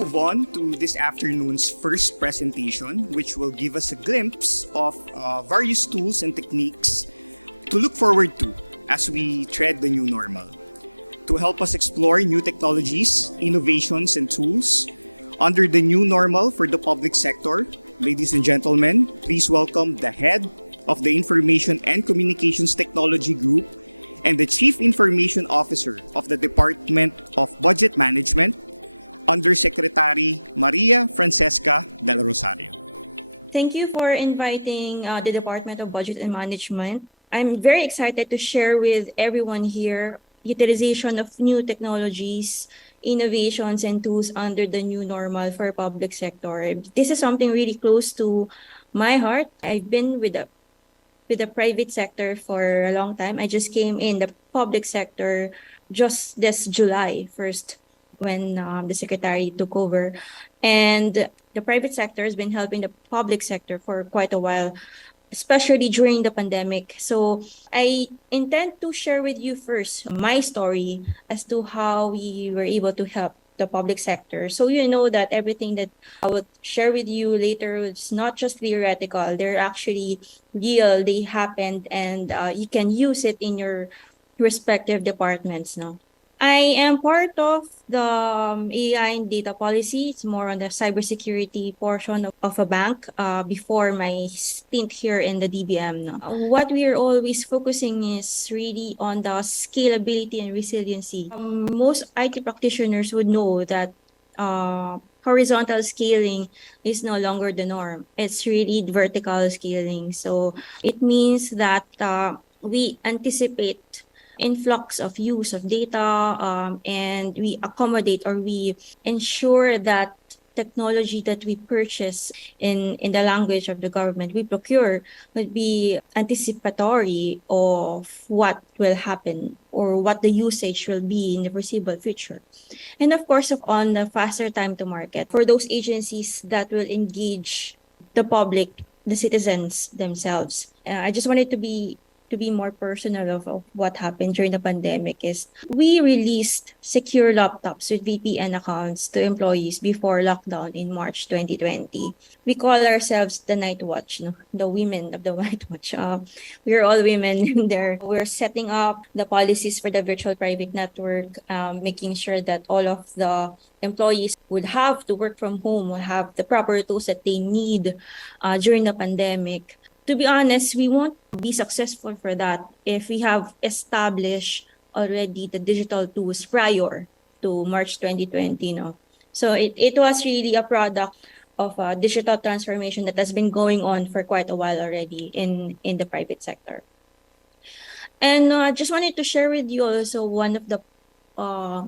move on to this afternoon's first presentation, which will give us a glimpse of various tools and techniques to look forward to as we tread the new normal. To help us explore new technologies, innovations, and tools under the new normal for the public sector, ladies and gentlemen, please welcome the head of the Information and Communications Technology Group and the Chief Information Officer of the Department of Budget Management, Undersecretary Maria Francesca Del Rosario. Thank you for inviting the Department of Budget and Management. I'm very excited to share with everyone here utilization of new technologies, innovations, and tools under the new normal for public sector. This is something really close to my heart. I've been with the private sector for a long time. I just came in the public sector just this July 1st when the secretary took over. And the private sector has been helping the public sector for quite a while, especially during the pandemic. So I intend to share with you first my story as to how we were able to help the public sector. So you know that everything that I will share with you later is not just theoretical. They're actually real. They happened, and you can use it in your respective departments now. I am part of the AI and data policy. It's more on the cybersecurity portion of a bank before my stint here in the DBM. No? What we are always focusing is really on the scalability and resiliency. Most IT practitioners would know that horizontal scaling is no longer the norm. It's really vertical scaling. So it means that we anticipate influx of use of data and we accommodate or we ensure that technology that we purchase in the language of the government we procure would be anticipatory of what will happen or what the usage will be in the foreseeable future. And of course, on the faster time to market for those agencies that will engage the public, the citizens themselves. I just wanted to be more personal of what happened during the pandemic is we released secure laptops with VPN accounts to employees before lockdown in March 2020. We call ourselves the Night Watch, no? The women of the Night Watch. We're all women in there. We're setting up the policies for the virtual private network, making sure that all of the employees would have to work from home, would have the proper tools that they need during the pandemic. To be honest, we won't be successful for that if we have established already the digital tools prior to March 2020. No? So it was really a product of a digital transformation that has been going on for quite a while already in the private sector. And I just wanted to share with you also one of the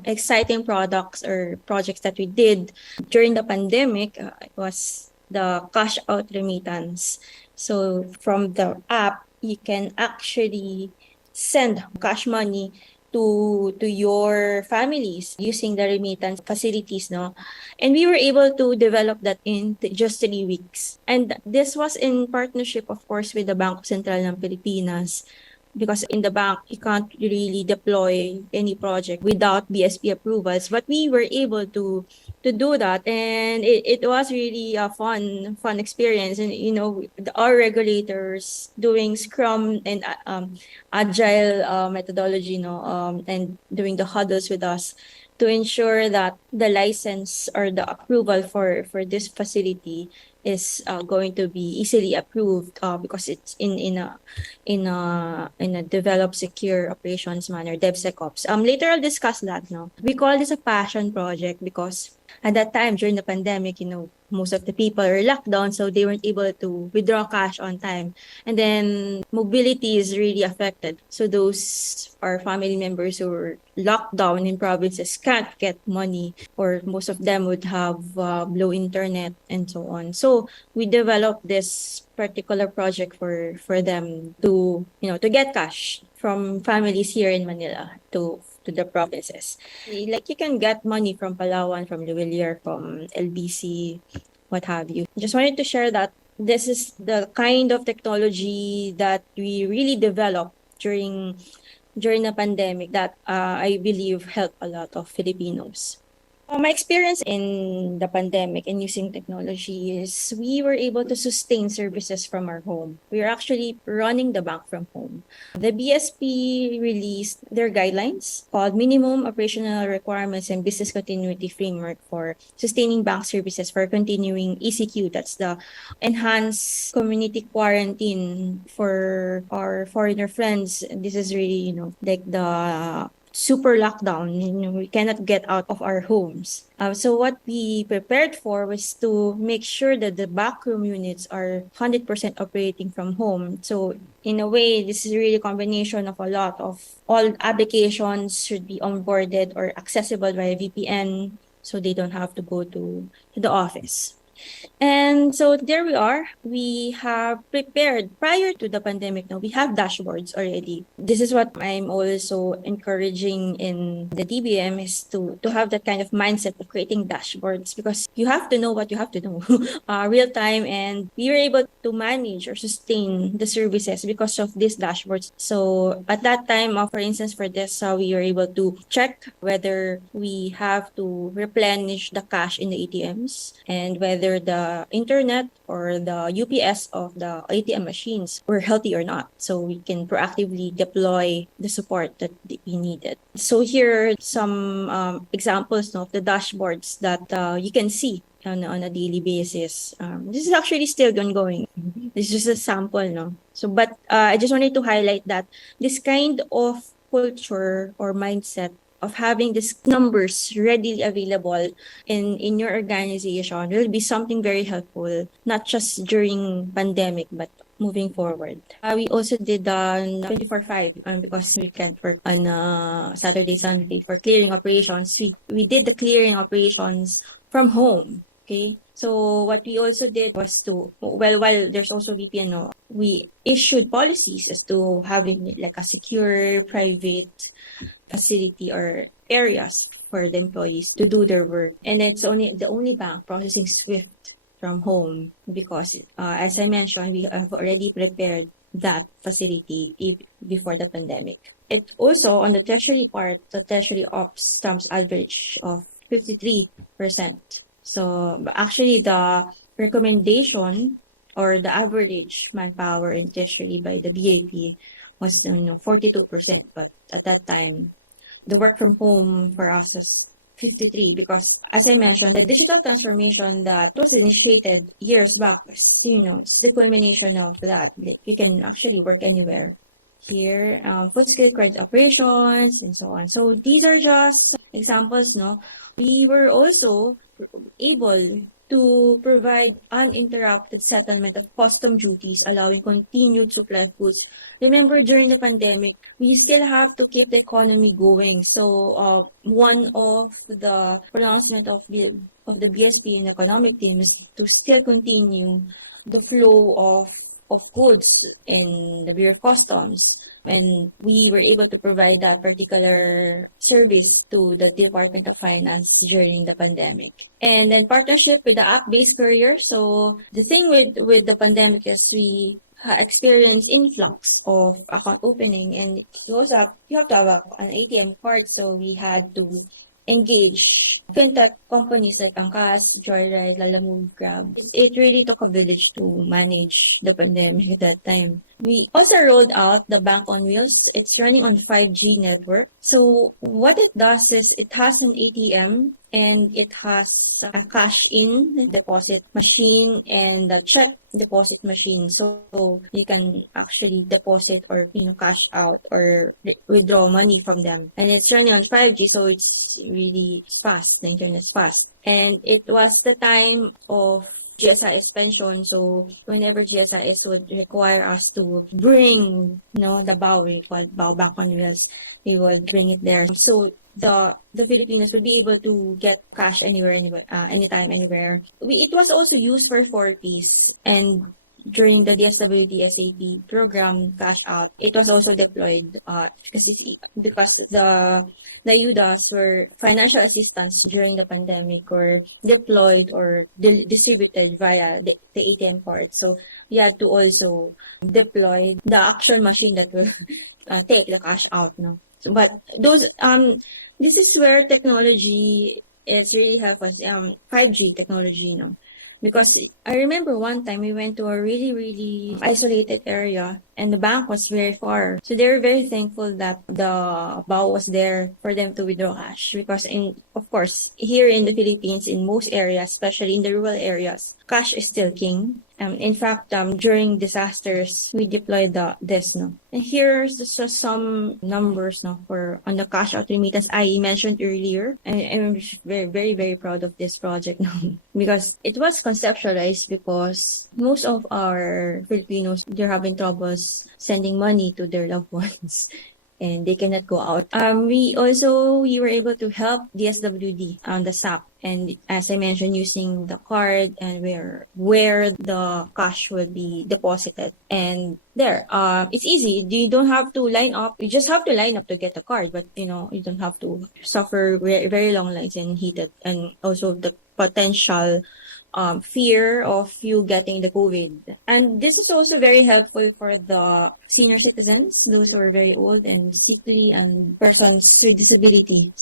exciting products or projects that we did during the pandemic. It was the cash out remittance. So from the app, you can actually send cash money to your families using the remittance facilities, no? And we were able to develop that in just 3 weeks. And this was in partnership, of course, with the Bangko Sentral ng Pilipinas. Because in the bank, you can't really deploy any project without BSP approvals. But we were able to do that, and it was really a fun experience. And you know, our regulators doing Scrum and Agile methodology, and doing the huddles with us to ensure that the license or the approval for this facility is going to be easily approved because it's in a developed secure operations manner, DevSecOps. Later I'll discuss that. No, we call this a passion project because at that time during the pandemic, you know, most of the people are locked down, so they weren't able to withdraw cash on time, and then mobility is really affected. So those are family members who were locked down in provinces can't get money, or most of them would have low internet and so on. So we developed this particular project for them to get cash from families here in Manila to the provinces. Like you can get money from Palawan, from Luwilier, from LBC, what have you. Just wanted to share that this is the kind of technology that we really developed during the pandemic that I believe helped a lot of Filipinos. My experience in the pandemic and using technology is we were able to sustain services from our home. We are actually running the bank from home. The BSP released their guidelines called Minimum Operational Requirements and Business Continuity Framework for sustaining bank services for continuing ECQ. That's the enhanced community quarantine for our foreigner friends. This is really, like the super lockdown. We cannot get out of our homes. So what we prepared for was to make sure that the backroom units are 100% operating from home. So in a way, this is really a combination of a lot of all applications should be onboarded or accessible via VPN, so they don't have to go to the office. And so there we are. We have prepared prior to the pandemic now. We have dashboards already. This is what I'm also encouraging in the DBM is to have that kind of mindset of creating dashboards because you have to know what you have to know real time, and we were able to manage or sustain the services because of these dashboards. So at that time, for instance, for this, we were able to check whether we have to replenish the cash in the ATMs and whether the internet or the UPS of the ATM machines were healthy or not. So we can proactively deploy the support that we needed. So here are some examples of the dashboards that you can see on a daily basis. This is actually still ongoing. This is just a sample, no? So, but I just wanted to highlight that this kind of culture or mindset of having these numbers readily available in your organization will be something very helpful, not just during pandemic, but moving forward. We also did 24/5 because we can't work on Saturday, Sunday for clearing operations. We did the clearing operations from home. Okay, so what we also did was to, while there's also VPN, we issued policies as to having like a secure, private facility or areas for the employees to do their work. And it's only the only bank processing SWIFT from home because, as I mentioned, we have already prepared that facility before the pandemic. It also, on the treasury part, the treasury ops stamps average of 53%. So actually the recommendation or the average manpower in treasury by the BAP was 42%, but at that time the work from home for us was 53 because, as I mentioned, the digital transformation that was initiated years back is, it's the culmination of that. Like you can actually work anywhere. Here, food skill credit operations and so on. So these are just examples, no? We were also able to provide uninterrupted settlement of custom duties, allowing continued supply of goods. Remember, during the pandemic, we still have to keep the economy going. So one of the pronouncement of the BSP and economic team is to still continue the flow of goods in the Bureau of Customs. And we were able to provide that particular service to the Department of Finance during the pandemic. And then partnership with the app-based courier. So the thing with the pandemic is we experience influx of account opening, and you have to have an ATM card. So we had to engage fintech companies like Angkas, Joyride, Lalamove, Grab. It really took a village to manage the pandemic at that time. We also rolled out the Bank on Wheels. It's running on 5G network. So what it does is it has an ATM and it has a cash-in deposit machine and a check deposit machine. So you can actually deposit or cash out or withdraw money from them. And it's running on 5G, so it's really fast. The internet's fast. And it was the time of GSIS pension. So whenever GSIS would require us to bring, the BAO, we call it BAO Bank on Wheels, we would bring it there. So the Filipinos would be able to get cash anywhere, anytime, anywhere. It was also used for 4Ps, and during the DSWD SAP program cash out, it was also deployed because the UDAs were financial assistance during the pandemic were deployed or distributed via the ATM card. So we had to also deploy the actual machine that will take the cash out. No? So, but those this is where technology it's really helpful. 5G technology, no? Because I remember one time we went to a really, really isolated area and the bank was very far. So they were very thankful that the BAO was there for them to withdraw cash. Because of course, here in the Philippines, in most areas, especially in the rural areas, cash is still king. In fact, during disasters, we deploy this, no. And here's just some numbers, no, for on the cash out remittance I mentioned earlier. I'm very, very, very proud of this project, no, because it was conceptualized because most of our Filipinos, they're having troubles sending money to their loved ones. And they cannot go out. We were able to help DSWD on the SAP, and as I mentioned, using the card and where the cash will be deposited. And there, it's easy. You don't have to line up. You just have to line up to get a card, but you don't have to suffer very, very long lines and heated, and also the potential fear of you getting the COVID. And this is also very helpful for the senior citizens, those who are very old and sickly, and persons with disability.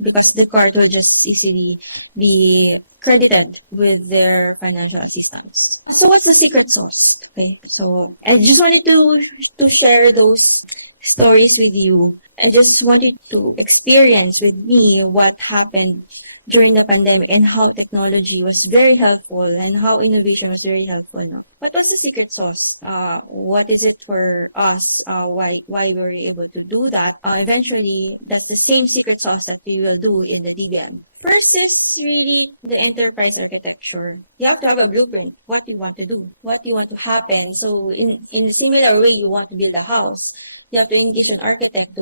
Because the card will just easily be credited with their financial assistance. So what's the secret sauce? Okay, so I just wanted to share those stories with you. I just wanted to experience with me what happened during the pandemic and how technology was very helpful and how innovation was very helpful. No? What was the secret sauce? What is it for us? Why we were able to do that? Eventually, that's the same secret sauce that we will do in the DBM. First is really the enterprise architecture. You have to have a blueprint, what you want to do, what you want to happen. So in a similar way, you want to build a house, you have to engage an architect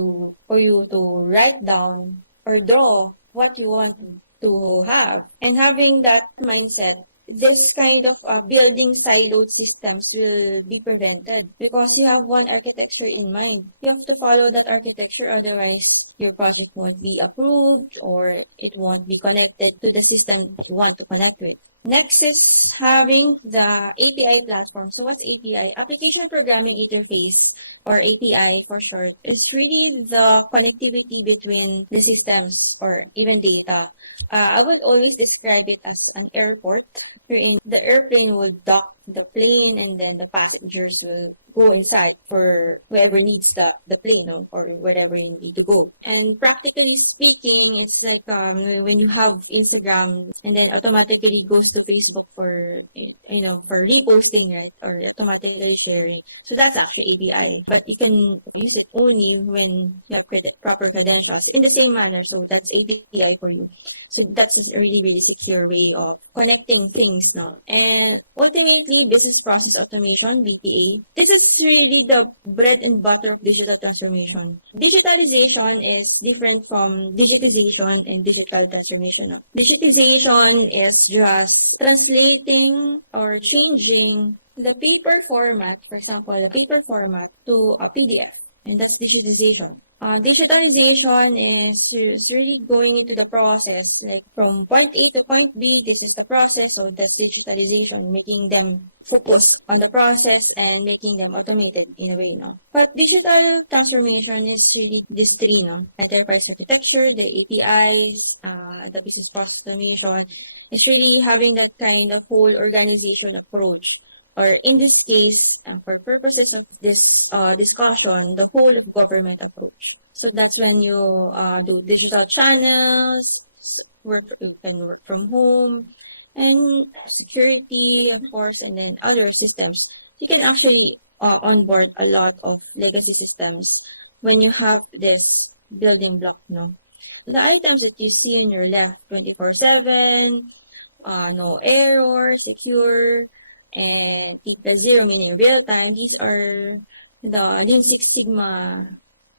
for you to write down or draw what you want to have. And having that mindset, this kind of building siloed systems will be prevented because you have one architecture in mind. You have to follow that architecture, otherwise your project won't be approved or it won't be connected to the system that you want to connect with. Next is having the API platform. So what's API? Application Programming Interface, or API for short, is really the connectivity between the systems or even data. I would always describe it as an airport, wherein the airplane will dock the plane and then the passengers will go inside for whoever needs the plane, no? Or wherever you need to go. And practically speaking, it's like when you have Instagram and then automatically goes to Facebook for reposting, right? Or automatically sharing. So that's actually API. But you can use it only when you have proper credentials in the same manner. So that's API for you. So that's a really, really secure way of connecting things, no? And ultimately, business process automation, BPA. This is really the bread and butter of digital transformation. Digitalization is different from digitization and digital transformation. No? Digitization is just translating or changing the paper format, for example, the paper format to a PDF. And that's digitization. Digitalization is really going into the process, like from point A to point B, this is the process, so that's digitalization, making them focus on the process and making them automated in a way, no? But digital transformation is really this three, no? Enterprise architecture, the APIs, the business process automation, is really having that kind of whole organization approach. Or in this case, for purposes of this discussion, the whole of government approach. So that's when you do digital channels, you can work from home, and security, of course, and then other systems. You can actually onboard a lot of legacy systems when you have this building block, no? The items that you see on your left, 24/7, no error, secure, and T+0, meaning real time. These are the Lean Six Sigma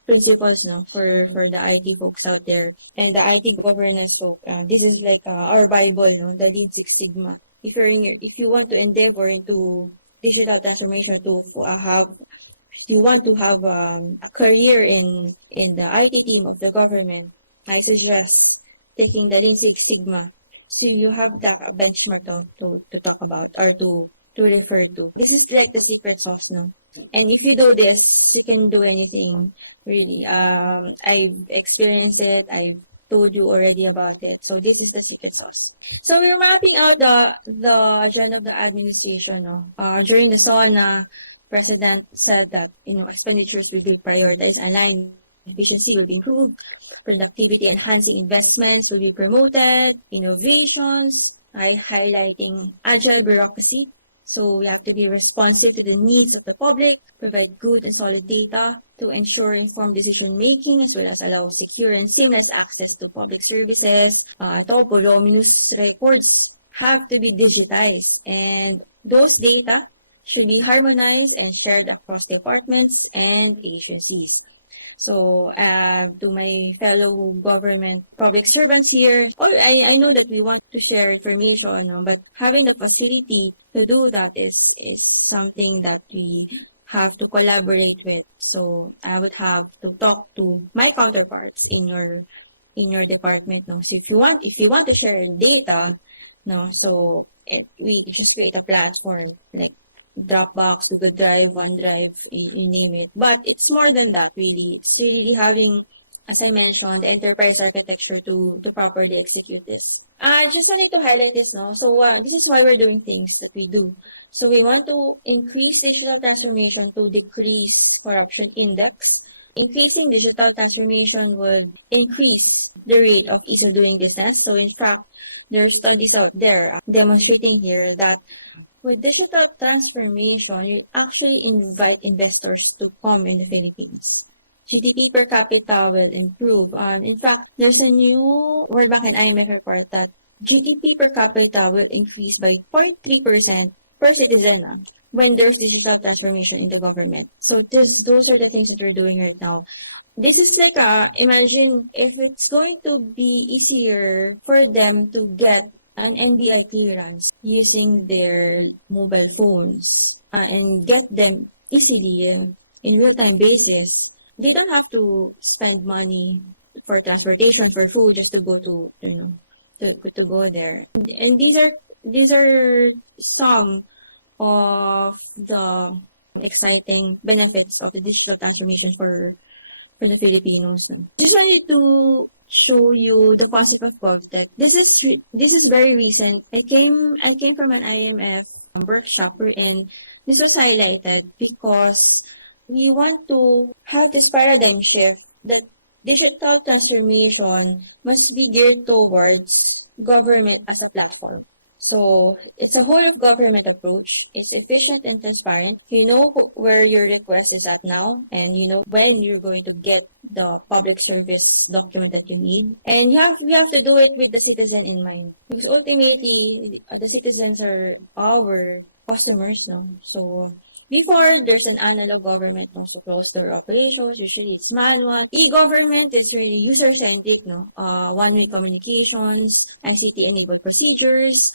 principles, no, for the IT folks out there and the IT governance folk. This is like our Bible, no, the Lean Six Sigma. If you want to endeavor into digital transformation you want to have a career in the IT team of the government, I suggest taking the Lean Six Sigma. So you have that benchmark to talk about or to refer to. This is like the secret sauce, no? And if you do this, you can do anything, really. I've experienced it. I've told you already about it. So this is the secret sauce. So we're mapping out the agenda of the administration. No? During the SONA, President said that expenditures will be prioritized, aligned, efficiency will be improved, productivity enhancing investments will be promoted, innovations, highlighting agile bureaucracy. So we have to be responsive to the needs of the public, provide good and solid data to ensure informed decision making, as well as allow secure and seamless access to public services. Ito, voluminous records have to be digitized, and those data should be harmonized and shared across departments and agencies. So, to my fellow government public servants here, I know that we want to share information, no? But having the facility to do that is something that we have to collaborate with. So, I would have to talk to my counterparts in your department, no? So, if you want to share data, no, so we just create a platform like Dropbox, Google Drive, OneDrive, you name it. But it's more than that, really. It's really having, as I mentioned, enterprise architecture to properly execute this. I just wanted to highlight this, no? So this is why we're doing things that we do. So we want to increase digital transformation to decrease corruption index. Increasing digital transformation would increase the rate of ease of doing business. So in fact, there are studies out there demonstrating here that with digital transformation, you actually invite investors to come in the Philippines. GDP per capita will improve. In fact, there's a new World Bank and IMF report that GDP per capita will increase by 0.3% per citizen when there's digital transformation in the government. So those are the things that we're doing right now. This is like, imagine if it's going to be easier for them to get an NBI clearance using their mobile phones and get them easily in real-time basis. They don't have to spend money for transportation, for food, just to go to, to go there. And these are some of the exciting benefits of the digital transformation for the Filipinos. Just wanted to show you the concept of GovTech. This is very recent. I came from an IMF workshop and this was highlighted because we want to have this paradigm shift that digital transformation must be geared towards government as a platform. So it's a whole of government approach. It's efficient and transparent. You know where your request is at now, and you know when you're going to get the public service document that you need. And we have to do it with the citizen in mind, because ultimately the citizens are our customers, no? So before, there's an analog government, no? So closed-door operations, usually it's manual. E-government is really user-centric, no? One-way communications, ICT-enabled procedures.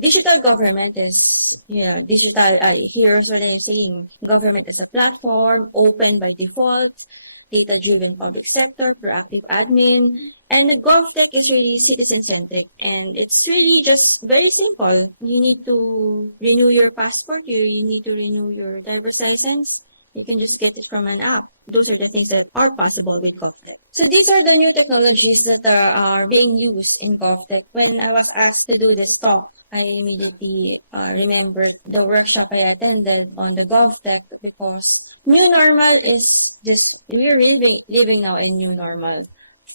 Digital government is, digital, here's what I'm saying. Government is a platform, open by default, data-driven public sector, proactive admin, and the GovTech is really citizen-centric, and it's really just very simple. You need to renew your passport, you need to renew your driver's license. You can just get it from an app. Those are the things that are possible with GovTech. So these are the new technologies that are being used in GovTech. When I was asked to do this talk, I immediately remembered the workshop I attended on the GovTech, because new normal is just, we're living now in new normal.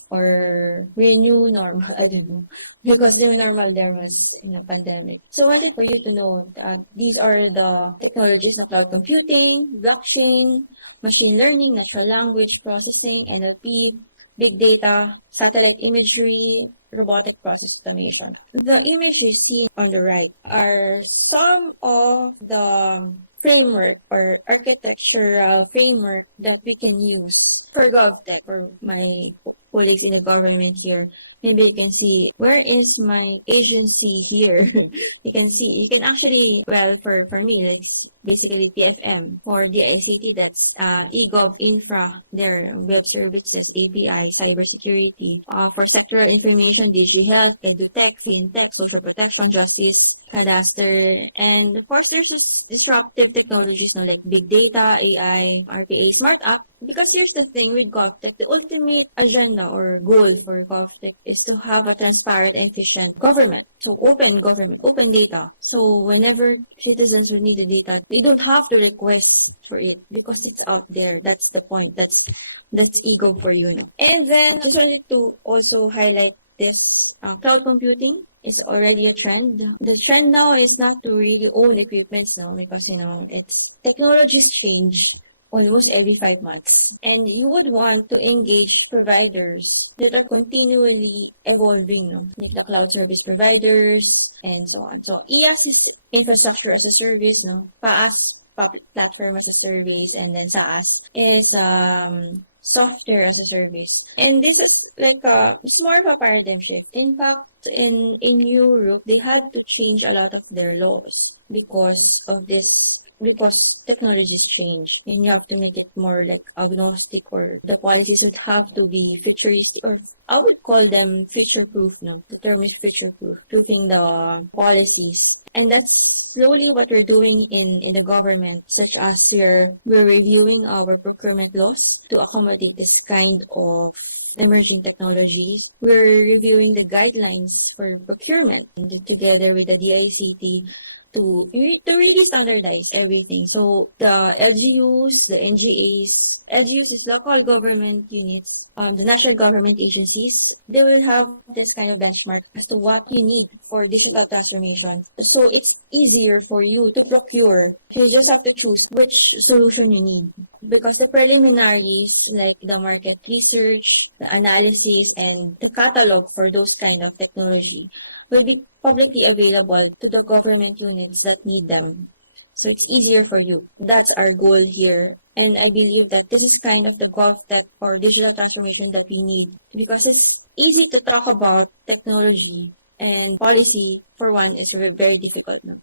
Or renew normal, I don't know. Because new normal, there was, pandemic. So I wanted for you to know these are the technologies na cloud computing, blockchain, machine learning, natural language processing, NLP, big data, satellite imagery, robotic process automation. The image you see on the right are some of the framework or architectural framework that we can use for GovTech, or my colleagues in the government here. Maybe you can see, where is my agency here? You can actually, well, for me, like basically PFM. For the ICT, that's eGov Infra, their web services, API, cybersecurity. For sectoral information, DigiHealth, EduTech, FinTech, social protection, justice, cadastre, and of course, there's just disruptive technologies, no, like big data, AI, RPA, smart app. Because here's the thing with GovTech, the ultimate agenda or goal for GovTech is to have a transparent and efficient government. So open government, open data. So whenever citizens will need the data, they don't have to request for it because it's out there. That's the point. That's ego for you, no? And then just wanted to also highlight this cloud computing is already a trend. The trend now is not to really own equipments now because, it's technologies change almost every 5 months. And you would want to engage providers that are continually evolving, no? Like the cloud service providers and so on. So IaaS is infrastructure as a service, no? PaaS, public platform as a service, and then SaaS is software as a service. And this is like it's more of a paradigm shift. In fact, in Europe, they had to change a lot of their laws because of this, because technologies change and you have to make it more like agnostic, or the policies would have to be futuristic, or I would call them future proof, no? The term is future proof, proofing the policies. And that's slowly what we're doing in the government, such as we're reviewing our procurement laws to accommodate this kind of emerging technologies. We're reviewing the guidelines for procurement together with the DICT to really standardize everything. So the LGUs, the NGAs, LGUs is local government units, the national government agencies, they will have this kind of benchmark as to what you need for digital transformation. So it's easier for you to procure. You just have to choose which solution you need. Because the preliminaries, like the market research, the analysis, and the catalog for those kind of technology will be publicly available to the government units that need them. So it's easier for you. That's our goal here. And I believe that this is kind of the GovTech or digital transformation that we need, because it's easy to talk about technology, and policy, for one, is very difficult. No?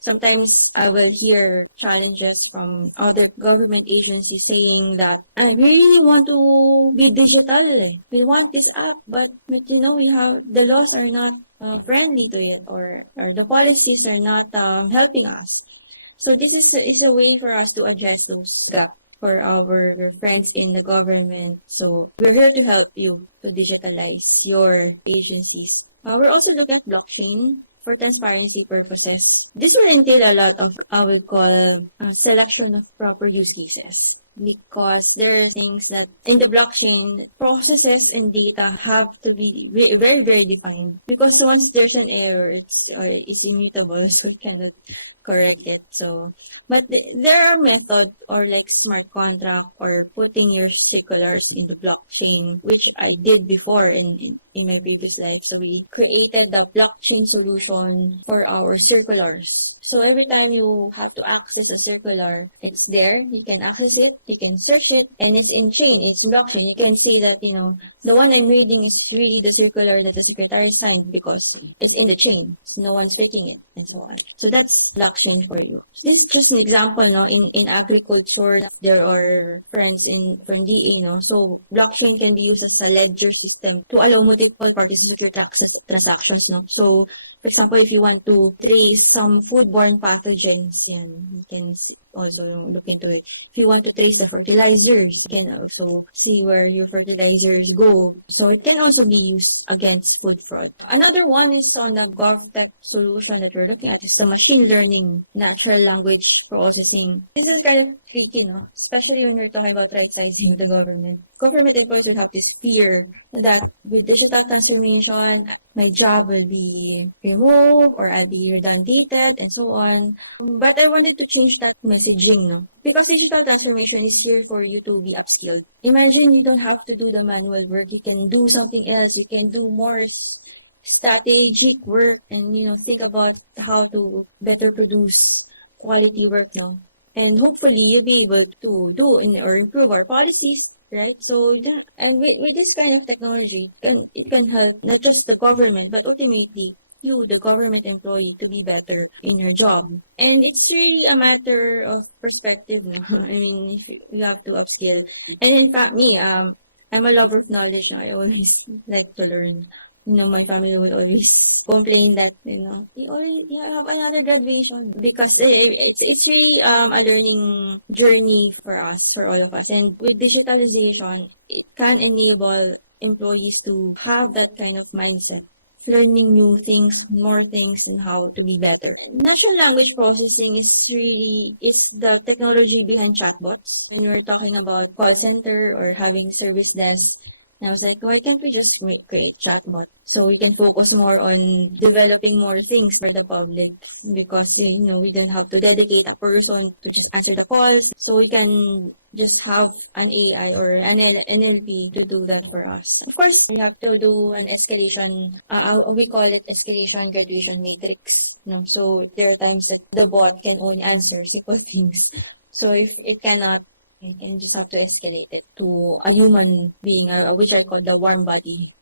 Sometimes I will hear challenges from other government agencies saying that I really want to be digital. We want this app, but we have the laws are not friendly to it, or the policies are not helping us. So this is a way for us to address those gaps for our friends in the government. So we're here to help you to digitalize your agencies. We're also looking at blockchain for transparency purposes. This will entail a lot of, I would call, selection of proper use cases. Because there are things that in the blockchain, processes and data have to be very, very defined. Because once there's an error, it's immutable, so you cannot correct it. So, but there are methods, or like smart contract, or putting your circulars in the blockchain, which I did before in my previous life. So we created the blockchain solution for our circulars. So every time you have to access a circular, it's there. You can access it, you can search it, and it's in chain, it's blockchain. You can see that, the one I'm reading is really the circular that the secretary signed because it's in the chain. So no one's faking it, and so on. So that's blockchain for you. So this is just an example, no? In agriculture, there are friends from DA, no? So blockchain can be used as a ledger system to allow multiple parties to secure transactions, no? So, for example, if you want to trace some foodborne pathogens, you can also look into it. If you want to trace the fertilizers, you can also see where your fertilizers go. So it can also be used against food fraud. Another one is on a GovTech solution that we're looking at is the machine learning, natural language processing. This is kind of tricky, no? Especially when we're talking about right sizing of the government. Government employees would have this fear that with digital transformation, my job will be removed or I'll be redundated and so on. But I wanted to change that messaging, no? Because digital transformation is here for you to be upskilled. Imagine you don't have to do the manual work. You can do something else. You can do more strategic work and, think about how to better produce quality work, no? And hopefully you'll be able to do or improve our policies, right? So, and with this kind of technology, it can help not just the government, but ultimately you, the government employee, to be better in your job. And it's really a matter of perspective, no? I mean, if you have to upskill. And in fact, me, I'm a lover of knowledge. No? I always like to learn. My family would always complain that, you have another graduation because it's really a learning journey for us, for all of us. And with digitalization, it can enable employees to have that kind of mindset, learning new things, more things, and how to be better. Natural language processing is the technology behind chatbots. When we're talking about call center or having service desk, and I was like, why can't we just create chatbot so we can focus more on developing more things for the public? Because, we don't have to dedicate a person to just answer the calls. So we can just have an AI or an NLP to do that for us. Of course, you have to do an escalation, we call it escalation graduation matrix. So there are times that the bot can only answer simple things. So if it cannot, you can just have to escalate it to a human being, which I call the warm body.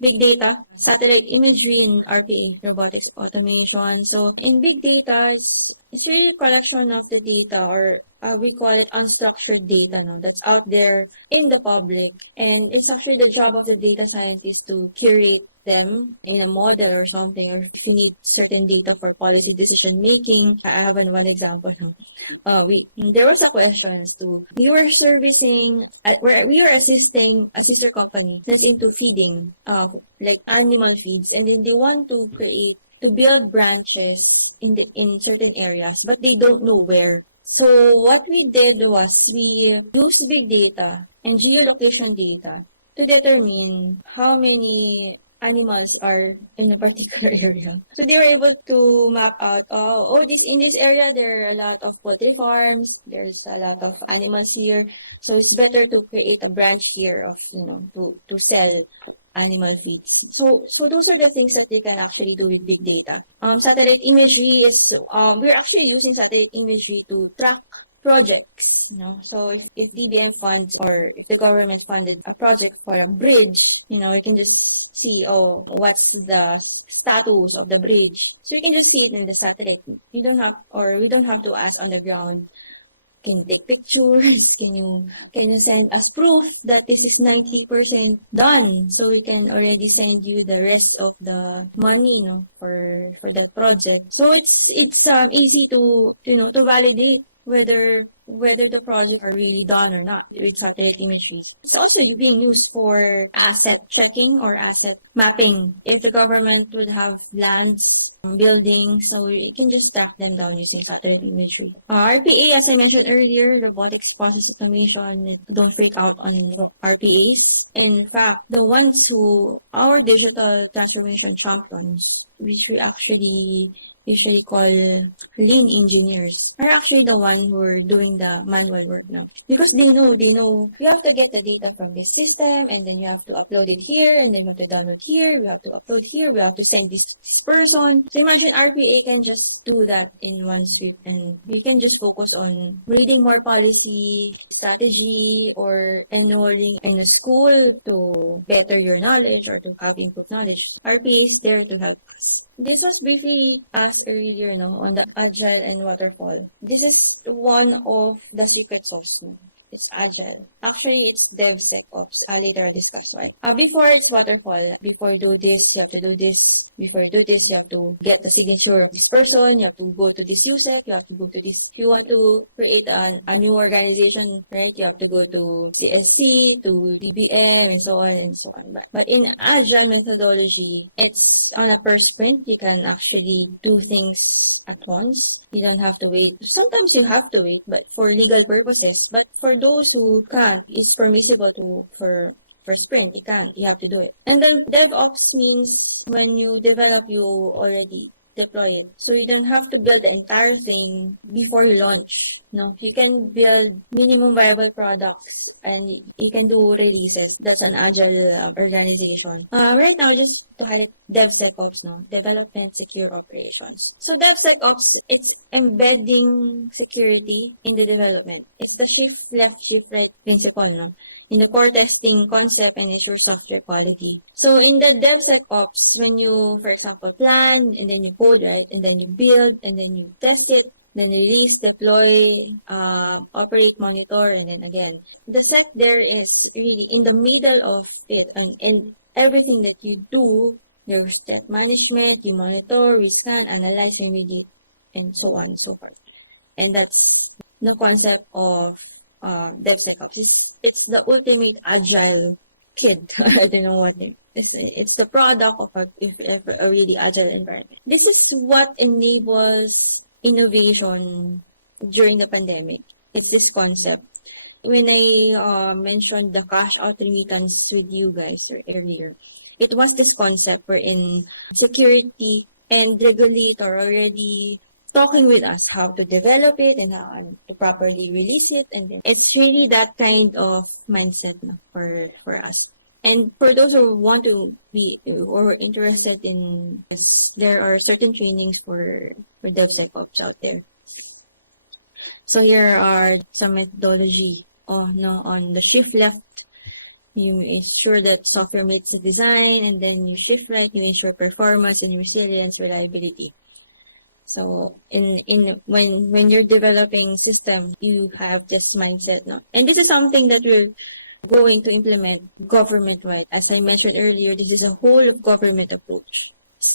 Big data, satellite imagery, and RPA, robotics automation. So in big data, it's really a collection of the data, or we call it unstructured data, that's out there in the public. And it's actually the job of the data scientist to curate them in a model or something, or if you need certain data for policy decision making. I have one example. There was a question we were servicing, we were assisting a sister company that's into feeding, like animal feeds, and then they want to build branches in certain areas, but they don't know where. So what we did was we used big data and geolocation data to determine how many animals are in a particular area. So they were able to map out, in this area, there are a lot of poultry farms, there's a lot of animals here. So it's better to create a branch here of, to sell animal feeds. So those are the things that you can actually do with big data. Satellite imagery we're actually using satellite imagery to track projects. So if DBM funds, or if the government funded a project for a bridge, you can just see, what's the status of the bridge. So you can just see it in the satellite. We don't have to ask on the ground. Can you take pictures? Can you send us proof that this is 90% done? So we can already send you the rest of the money, for that project. So it's easy to validate whether the project are really done or not with satellite imageries. It's also being used for asset checking or asset mapping. If the government would have lands, buildings, so you can just track them down using satellite imagery. RPA, as I mentioned earlier, robotics process automation, don't freak out on RPAs. In fact, the ones who our digital transformation champions, which we actually usually call lean engineers, are actually the one who are doing the manual work now. Because they know you have to get the data from this system, and then you have to upload it here, and then you have to download here, we have to upload here, we have to send this to this person. So imagine RPA can just do that in one sweep, and we can just focus on reading more policy, strategy, or enrolling in a school to better your knowledge or to have improved knowledge. RPA is there to help us. This was briefly asked earlier, on the Agile and Waterfall. This is one of the secret sauce. It's Agile. Actually, it's DevSecOps. Later I'll discuss why. Before it's Waterfall. Before you do this, you have to do this. Before you do this, you have to get the signature of this person. You have to go to this USEC. You have to go to this. If you want to create a new organization, right, you have to go to CSC, to DBM, and so on and so on. But in Agile methodology, it's on a per sprint. You can actually do things at once. You don't have to wait. Sometimes you have to wait, but for legal purposes. But for those who can't, it's permissible for sprint. You have to do it. And then DevOps means when you develop, you already deploy it. So you don't have to build the entire thing before you launch. No, you can build minimum viable products and you can do releases. That's an agile organization. Right now, just to highlight DevSecOps, no, development secure operations. So DevSecOps, it's embedding security in the development. It's the shift left, shift right principle, no, in the core testing concept and ensure software quality. So in the DevSecOps, when you, for example, plan and then you code, right, and then you build and then you test it, then release, deploy, operate, monitor, and then again. The sec there is really in the middle of it, and everything that you do, your step management, you monitor, we scan, analyze, remediate, and so on and so forth. And that's the concept of DevSecOps. It's the ultimate agile kit. I don't know what it is. It's the product of a really agile environment. This is what enables innovation during the pandemic. It's this concept. When I mentioned the cash out remittance with you guys earlier, it was this concept wherein security and regulator already talking with us how to develop it and how to properly release it. And then it's really that kind of mindset for us. And for those who want to be or interested in this, there are certain trainings for DevSecOps out there. So here are some methodology on the shift left. You ensure that software meets the design, and then you shift right, you ensure performance and resilience, reliability. So when you're developing system, you have this mindset, no? And this is something that we're going to implement government-wide. As I mentioned earlier, this is a whole of government approach.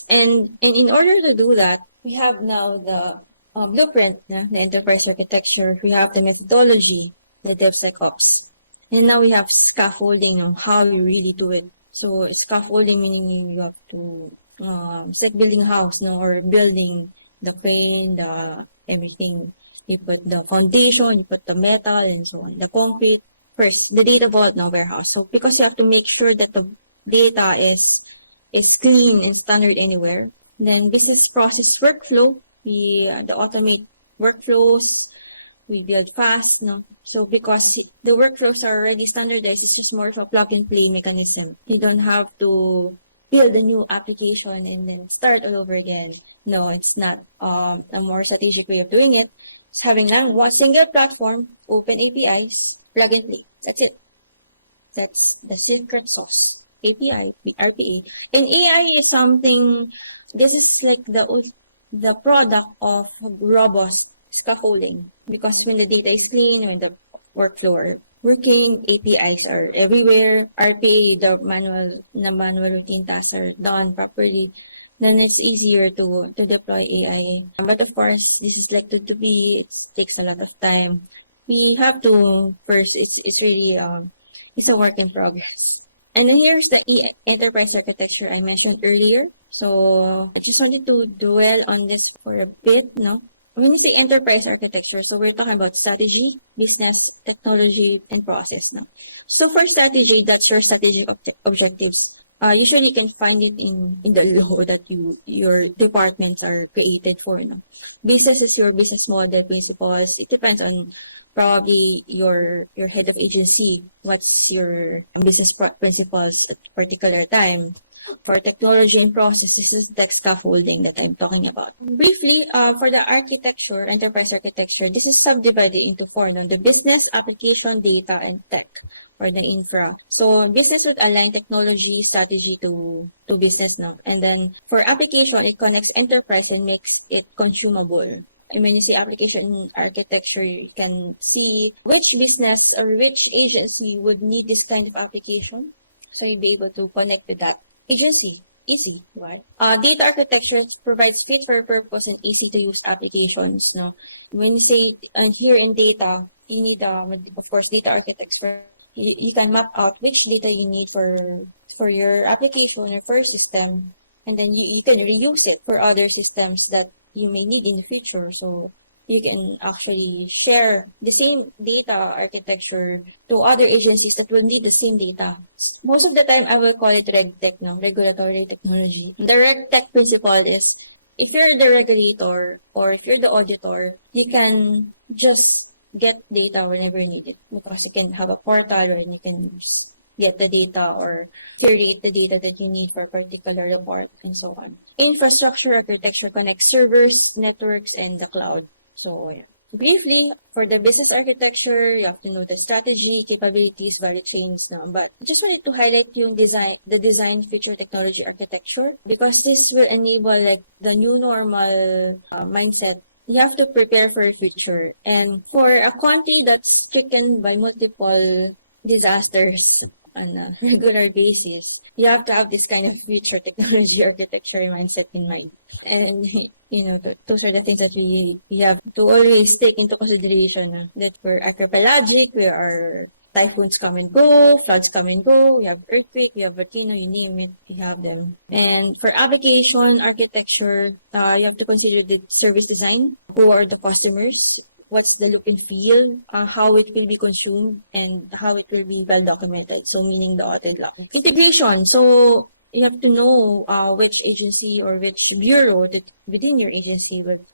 And in order to do that, we have now the blueprint, the enterprise architecture, we have the methodology, the DevSecOps. And now we have scaffolding on how you really do it. So scaffolding meaning you have to, it's like building a house, no, or building the crane, the everything. You put the foundation, you put the metal and so on, the concrete. First, the data vault, no, warehouse. So because you have to make sure that the data is clean and standard anywhere. Then business process workflow, the automate workflows, we build fast, no? So because the workflows are already standardized, it's just more of a plug and play mechanism. You don't have to build a new application and then start all over again. No, it's not a more strategic way of doing it. It's having one single platform, open APIs, plug and play. That's it. That's the secret sauce. API, RPA. And AI is something, this is like the product of robust scaffolding. Because when the data is clean, when the workflow are working, APIs are everywhere, RPA, the manual routine tasks are done properly, then it's easier to deploy AI. But of course, this is like to be, it takes a lot of time. We have to, first, it's really, it's a work in progress. And then here's the enterprise architecture I mentioned earlier. So I just wanted to dwell on this for a bit, no? When you say enterprise architecture, so we're talking about strategy, business, technology, and process, no? So for strategy, that's your strategic objectives. Usually you can find it in the law that your departments are created for, no? Business is your business model principles. It depends on probably your head of agency. What's your business principles at a particular time? For technology and process, this is the scaffolding that I'm talking about. Briefly, for the architecture, enterprise architecture, this is subdivided into four, no? The business, application, data, and tech, or the infra. So business would align technology strategy to business, no? And then for application, it connects enterprise and makes it consumable. And when you say application architecture, you can see which business or which agency would need this kind of application. So you'll be able to connect with that agency. Easy, right? Data architecture provides fit for purpose and easy to use applications, no? When you say, and here in data, you need, of course, data architects for, you can map out which data you need for your application or for your system, and then you can reuse it for other systems that you may need in the future. So you can actually share the same data architecture to other agencies that will need the same data. Most of the time, I will call it RegTech, no? Regulatory technology. The RegTech principle is if you're the regulator or if you're the auditor, you can just get data whenever you need it because you can have a portal wherein you can just get the data or curate the data that you need for a particular report and so on. Infrastructure architecture connects servers, networks, and the cloud. So yeah. Briefly, for the business architecture, you have to know the strategy, capabilities, value chains. No? But I just wanted to highlight the design feature technology architecture because this will enable like the new normal mindset. You have to prepare for a future. And for a country that's stricken by multiple disasters on a regular basis, you have to have this kind of future technology architecture mindset in mind. And those are the things that we have to always take into consideration that we're archipelagic, we are typhoons come and go, floods come and go, we have earthquake, we have volcano, you name it, we have them. And for application architecture, you have to consider the service design, who are the customers, what's the look and feel, how it will be consumed, and how it will be well documented. So meaning the audit log. Integration. So you have to know which agency or which bureau that within your agency would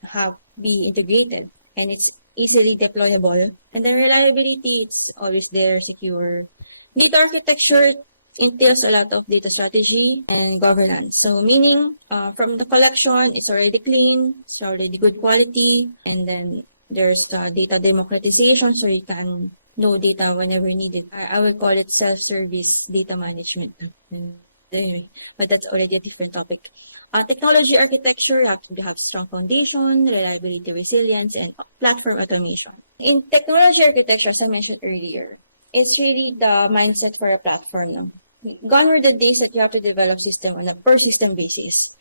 be integrated, and it's easily deployable. And then reliability, it's always there, secure. Data architecture entails a lot of data strategy and governance. So meaning from the collection, it's already clean, it's already good quality, and then there's data democratization, so you can know data whenever needed. I will call it self-service data management. Anyway, but that's already a different topic. Technology architecture, you have to have strong foundation, reliability, resilience, and platform automation. In technology architecture, as I mentioned earlier, it's really the mindset for a platform. No? Gone were the days that you have to develop system on a per system basis.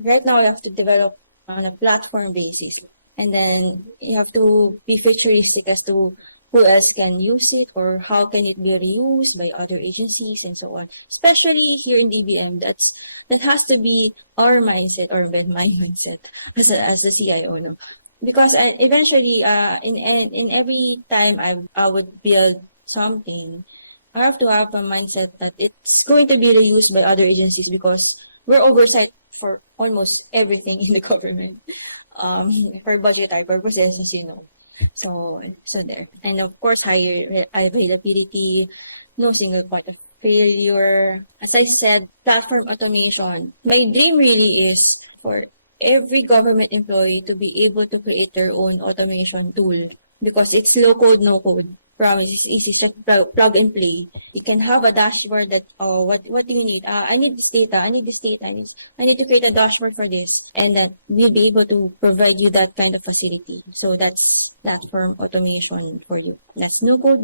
Right now, you have to develop on a platform basis. And then you have to be futuristic as to who else can use it or how can it be reused by other agencies and so on. Especially here in DBM, that has to be our mindset or my mindset as the CIO. No? Because eventually, in every time I would build something, I have to have a mindset that it's going to be reused by other agencies because we're oversight for almost everything in the government for budgetary purposes, as you know. So there. And of course, higher availability, no single point of failure. As I said, platform automation. My dream really is for every government employee to be able to create their own automation tool because it's low code, no code. Promise, it's easy, just plug and play. You can have a dashboard that, what do you need? I need this data, I need this data, I need to create a dashboard for this. And that we'll be able to provide you that kind of facility. So that's platform automation for you. That's no code,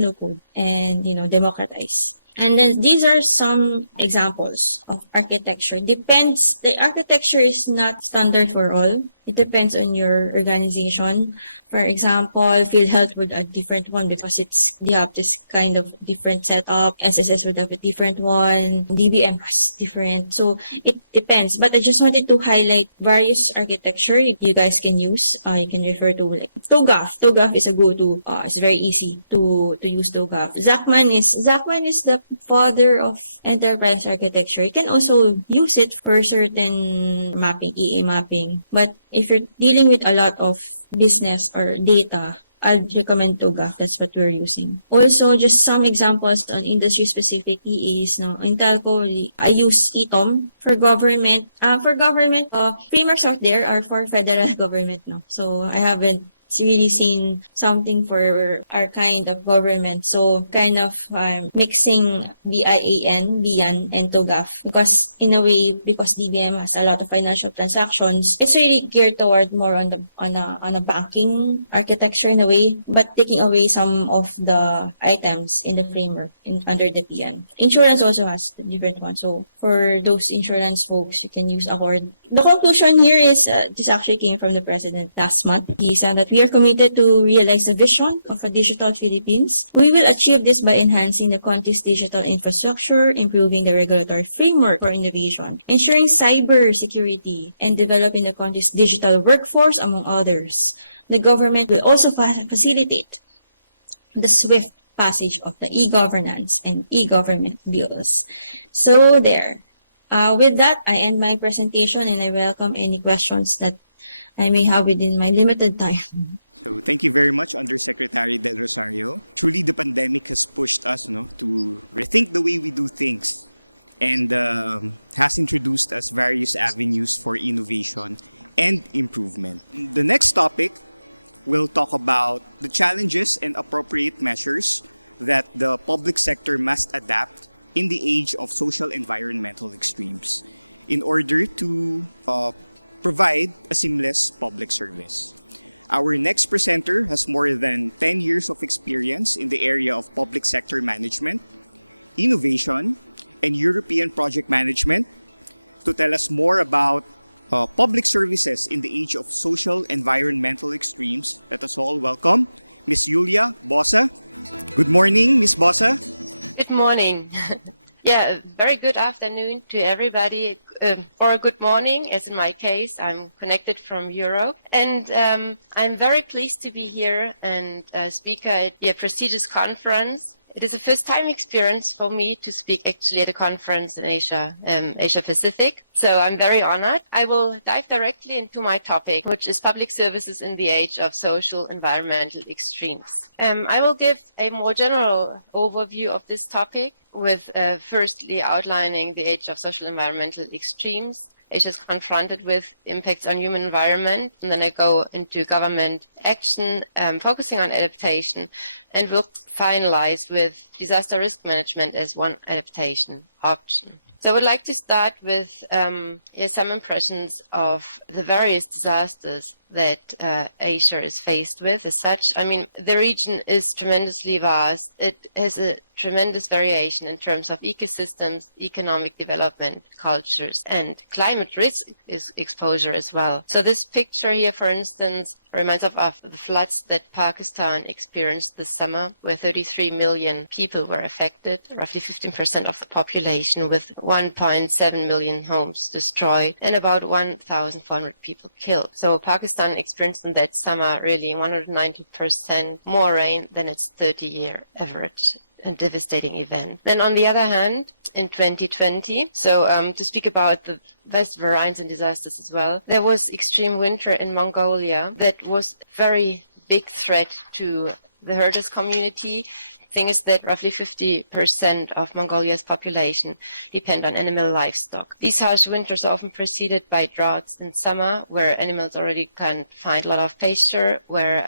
and, democratize. And then these are some examples of architecture. The architecture is not standard for all. It depends on your organization. For example, field health would a different one because they have this kind of different setup. SSS would have a different one. DBM has different. So it depends. But I just wanted to highlight various architecture you guys can use. You can refer to like TOGAF. TOGAF is a go-to. It's very easy to use TOGAF. Zachman is the father of enterprise architecture. You can also use it for certain mapping, EA mapping. But if you're dealing with a lot of business or data, I'd recommend TOGAF. That's what we're using. Also, just some examples on industry-specific EAs. No, in telco, I use ETOM for government. Frameworks out there are for federal government. No, so I haven't really seen something for our kind of government. So kind of mixing BIAN, and TOGAF because in a way, because DBM has a lot of financial transactions, it's really geared toward more on a banking architecture in a way, but taking away some of the items in the framework under the PN. Insurance also has a different one. So for those insurance folks, you can use Accord. The conclusion here is this actually came from the president last month. He said that we are committed to realize the vision of a digital Philippines. We will achieve this by enhancing the country's digital infrastructure, improving the regulatory framework for innovation, ensuring cyber security, and developing the country's digital workforce, among others. The government will also facilitate the swift passage of the e-governance and e-government bills. So there. With that, I end my presentation and I welcome any questions that I may have within my limited time. So thank you very much, Undersecretary Del Rosario. Truly, the pandemic has pushed us, to rethink the way we do things, and has introduced us various avenues for innovation and improvement. The next topic will talk about the challenges and appropriate measures that the public sector must adapt in the age of social environmental extremes in order to provide a seamless public service. Our next presenter has more than 10 years of experience in the area of public sector management, innovation, and European project management to tell us more about public services in the age of social environmental extremes. Let us all welcome Miss Julia Bossa. Good morning, Miss Bossa. Good morning. Yeah, very good afternoon to everybody, or a good morning, as in my case. I'm connected from Europe, and I'm very pleased to be here and speak at a prestigious conference. It is a first-time experience for me to speak actually at a conference in Asia Pacific. So I'm very honored. I will dive directly into my topic, which is public services in the age of social environmental extremes. I will give a more general overview of this topic with firstly outlining the age of social environmental extremes. Asia is confronted with impacts on human environment, and then I go into government action, focusing on adaptation, and we'll finalize with disaster risk management as one adaptation option. So I would like to start with some impressions of the various disasters that Asia is faced with. As such, I mean, the region is tremendously vast. It has a tremendous variation in terms of ecosystems, economic development, cultures, and climate risk exposure as well. So this picture here, for instance, reminds of the floods that Pakistan experienced this summer, where 33 million people were affected, roughly 15% of the population, with 1.7 million homes destroyed and about 1,400 people killed. So Pakistan experienced in that summer really 190% more rain than its 30-year average. A devastating event. Then on the other hand, in 2020, so to speak about the vast variance in disasters as well, there was extreme winter in Mongolia that was very big threat to the herders community. Thing is that roughly 50% of Mongolia's population depend on animal livestock. These harsh winters are often preceded by droughts in summer, where animals already can't find a lot of pasture, where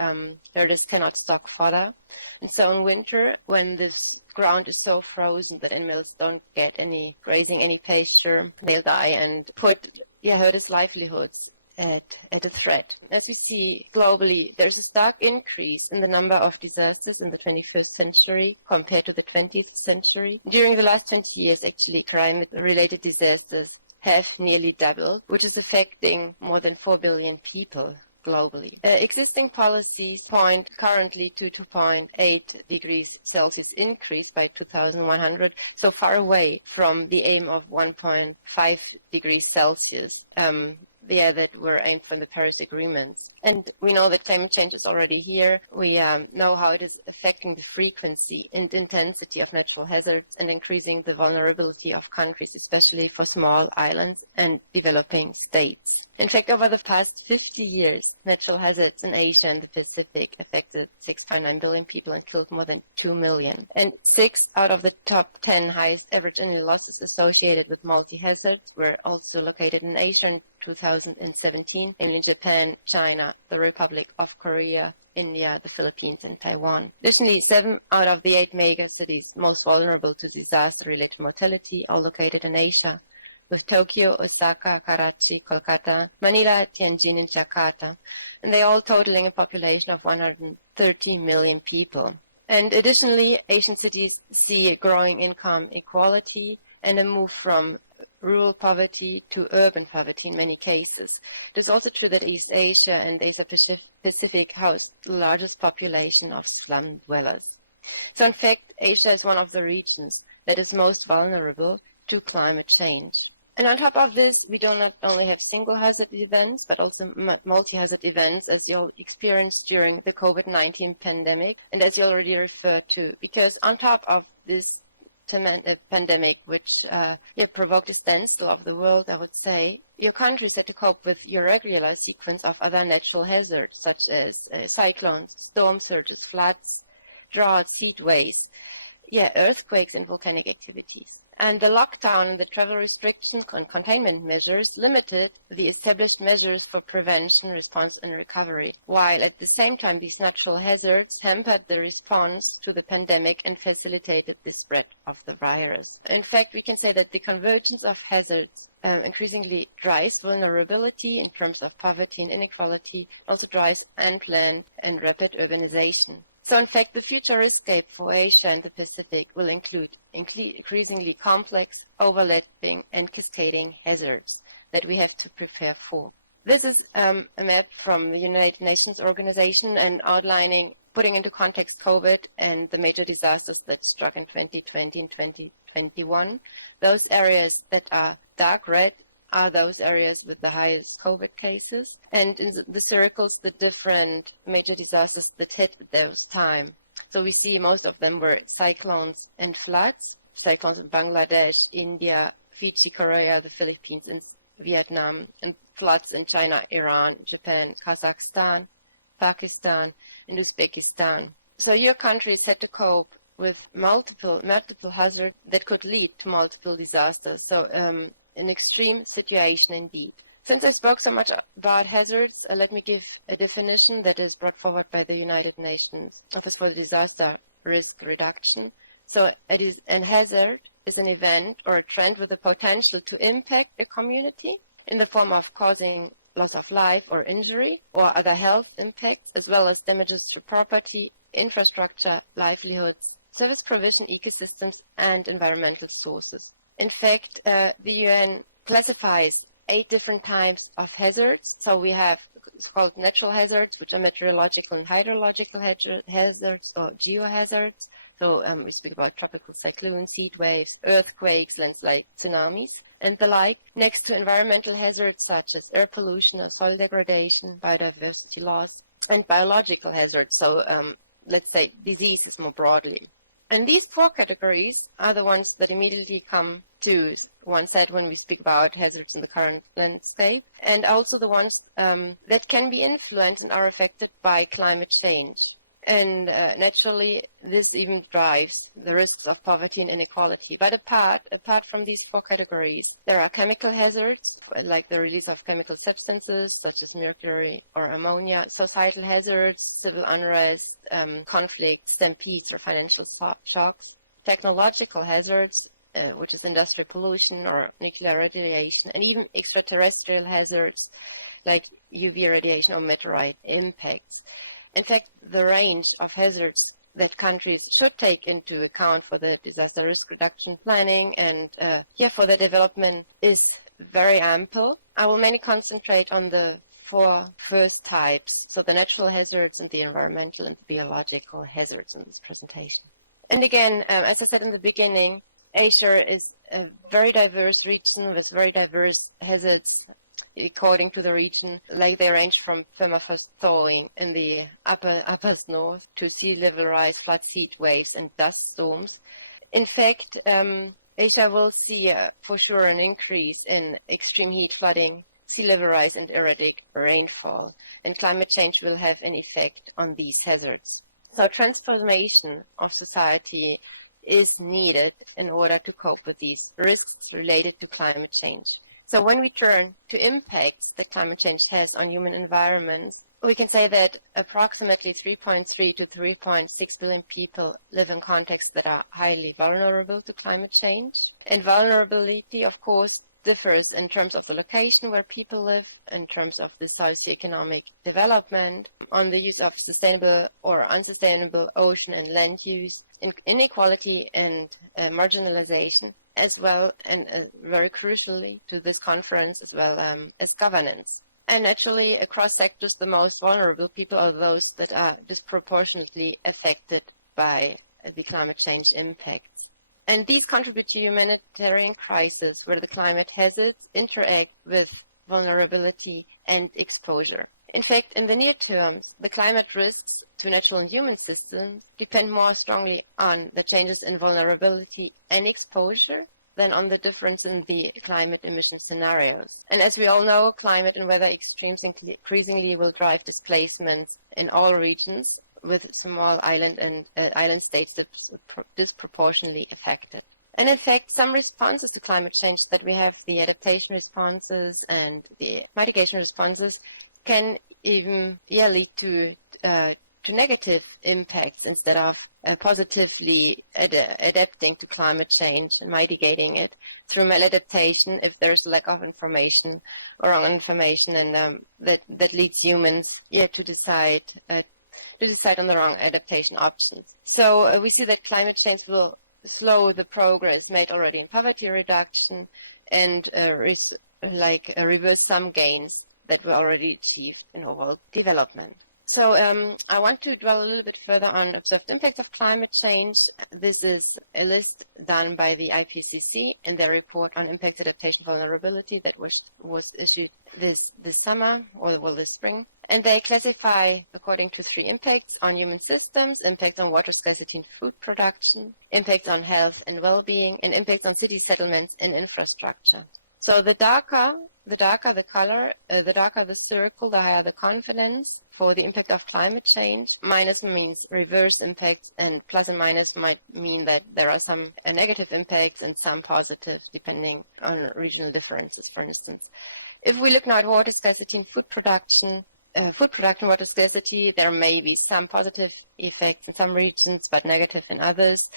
herders cannot stock fodder. And so in winter, when this ground is so frozen that animals don't get any grazing, any pasture, they'll die and put herders' livelihoods at a threat. As we see globally, there's a stark increase in the number of disasters in the 21st century compared to the 20th century. During the last 20 years, actually, climate-related disasters have nearly doubled, which is affecting more than 4 billion people globally. Existing policies point currently to 2.8 degrees Celsius increase by 2100, so far away from the aim of 1.5 degrees Celsius. That were aimed for the Paris agreements. And we know that climate change is already here. We know how it is affecting the frequency and intensity of natural hazards and increasing the vulnerability of countries, especially for small islands and developing states. In fact, over the past 50 years, natural hazards in Asia and the Pacific affected 6.9 billion people and killed more than 2 million. And 6 out of the top 10 highest average annual losses associated with multi-hazards were also located in Asia in 2017, namely Japan, China, the Republic of Korea, India, the Philippines, and Taiwan. Additionally, 7 out of the 8 mega cities most vulnerable to disaster-related mortality are located in Asia, with Tokyo, Osaka, Karachi, Kolkata, Manila, Tianjin, and Jakarta, and they all totaling a population of 130 million people. And additionally, Asian cities see a growing income inequality and a move from rural poverty to urban poverty in many cases. It is also true that East Asia and Asia Pacific house the largest population of slum dwellers. So in fact, Asia is one of the regions that is most vulnerable to climate change. And on top of this, we do not only have single hazard events, but also multi-hazard events, as you'll experience during the COVID-19 pandemic, and as you already referred to, because on top of this pandemic, which provoked a standstill of the world, I would say, your countries had to cope with your regular sequence of other natural hazards, such as cyclones, storm surges, floods, droughts, heat waves, earthquakes and volcanic activities. And the lockdown and the travel restrictions and containment measures limited the established measures for prevention, response and recovery, while at the same time these natural hazards hampered the response to the pandemic and facilitated the spread of the virus. In fact, we can say that the convergence of hazards increasingly drives vulnerability in terms of poverty and inequality, also drives unplanned and rapid urbanization. So in fact, the future riskscape for Asia and the Pacific will include increasingly complex, overlapping and cascading hazards that we have to prepare for. This is a map from the United Nations organization and putting into context COVID and the major disasters that struck in 2020 and 2021. Those areas that are dark red are those areas with the highest COVID cases, and in the circles, the different major disasters that hit at those time. So we see most of them were cyclones and floods, cyclones in Bangladesh, India, Fiji, Korea, the Philippines, and Vietnam, and floods in China, Iran, Japan, Kazakhstan, Pakistan, and Uzbekistan. So your countries had to cope with multiple hazards that could lead to multiple disasters. So an extreme situation indeed. Since I spoke so much about hazards, let me give a definition that is brought forward by the United Nations Office for Disaster Risk Reduction. So an hazard is an event or a trend with the potential to impact a community in the form of causing loss of life or injury or other health impacts, as well as damages to property, infrastructure, livelihoods, service provision, ecosystems, and environmental sources. In fact, the UN classifies 8 different types of hazards. So we have so-called natural hazards, which are meteorological and hydrological hazards or geohazards. So we speak about tropical cyclones, heat waves, earthquakes, landslides, tsunamis, and the like. Next to environmental hazards such as air pollution or soil degradation, biodiversity loss, and biological hazards. So let's say diseases more broadly. And these 4 categories are the ones that immediately come to one side when we speak about hazards in the current landscape, and also the ones that can be influenced and are affected by climate change. And naturally, this even drives the risks of poverty and inequality. But apart from these 4 categories, there are chemical hazards, like the release of chemical substances such as mercury or ammonia, societal hazards, civil unrest, conflicts, stampedes, or financial shocks, technological hazards, which is industrial pollution or nuclear radiation, and even extraterrestrial hazards like UV radiation or meteorite impacts. In fact, the range of hazards that countries should take into account for the disaster risk reduction planning and for the development is very ample. I will mainly concentrate on the 4 first types, so the natural hazards and the environmental and the biological hazards in this presentation. And again, as I said in the beginning, Asia is a very diverse region with very diverse hazards according to the region. Like they range from permafrost thawing in the uppers north to sea level rise, floods, heat waves, and dust storms. In fact, Asia will see for sure an increase in extreme heat, flooding, sea level rise, and erratic rainfall. And climate change will have an effect on these hazards. So transformation of society is needed in order to cope with these risks related to climate change. So when we turn to impacts that climate change has on human environments, we can say that approximately 3.3 to 3.6 billion people live in contexts that are highly vulnerable to climate change. And vulnerability, of course, differs in terms of the location where people live, in terms of the socioeconomic development, on the use of sustainable or unsustainable ocean and land use, inequality and marginalization, as well, and very crucially to this conference, as well as governance. And naturally, across sectors, the most vulnerable people are those that are disproportionately affected by the climate change impacts. And these contribute to humanitarian crisis where the climate hazards interact with vulnerability and exposure. In fact, in the near term, the climate risks to natural and human systems depend more strongly on the changes in vulnerability and exposure than on the difference in the climate emission scenarios. And as we all know, climate and weather extremes increasingly will drive displacements in all regions, with small island and island states disproportionately affected. And in fact, some responses to climate change that we have, the adaptation responses and the mitigation responses, can even lead to negative impacts instead of positively adapting to climate change and mitigating it through maladaptation if there's a lack of information or wrong information, and that leads humans to decide on the wrong adaptation options. So we see that climate change will slow the progress made already in poverty reduction and reverse some gains that were already achieved in overall development. So I want to dwell a little bit further on observed impacts of climate change. This is a list done by the IPCC in their report on impact adaptation vulnerability that was issued this summer, or this spring. And they classify according to 3 impacts on human systems: impact on water scarcity and food production, impacts on health and well-being, and impacts on city settlements and infrastructure. So the darker the color, the darker the circle, the higher the confidence for the impact of climate change. Minus means reverse impacts, and plus and minus might mean that there are some negative impacts and some positive, depending on regional differences, for instance. If we look now at water scarcity and food production, water scarcity, there may be some positive effects in some regions, but negative in others.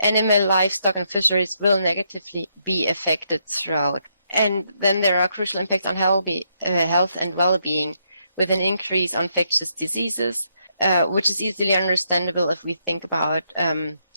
Animal, livestock, and fisheries will negatively be affected throughout. And then there are crucial impacts on health and well-being, with an increase on infectious diseases, which is easily understandable if we think about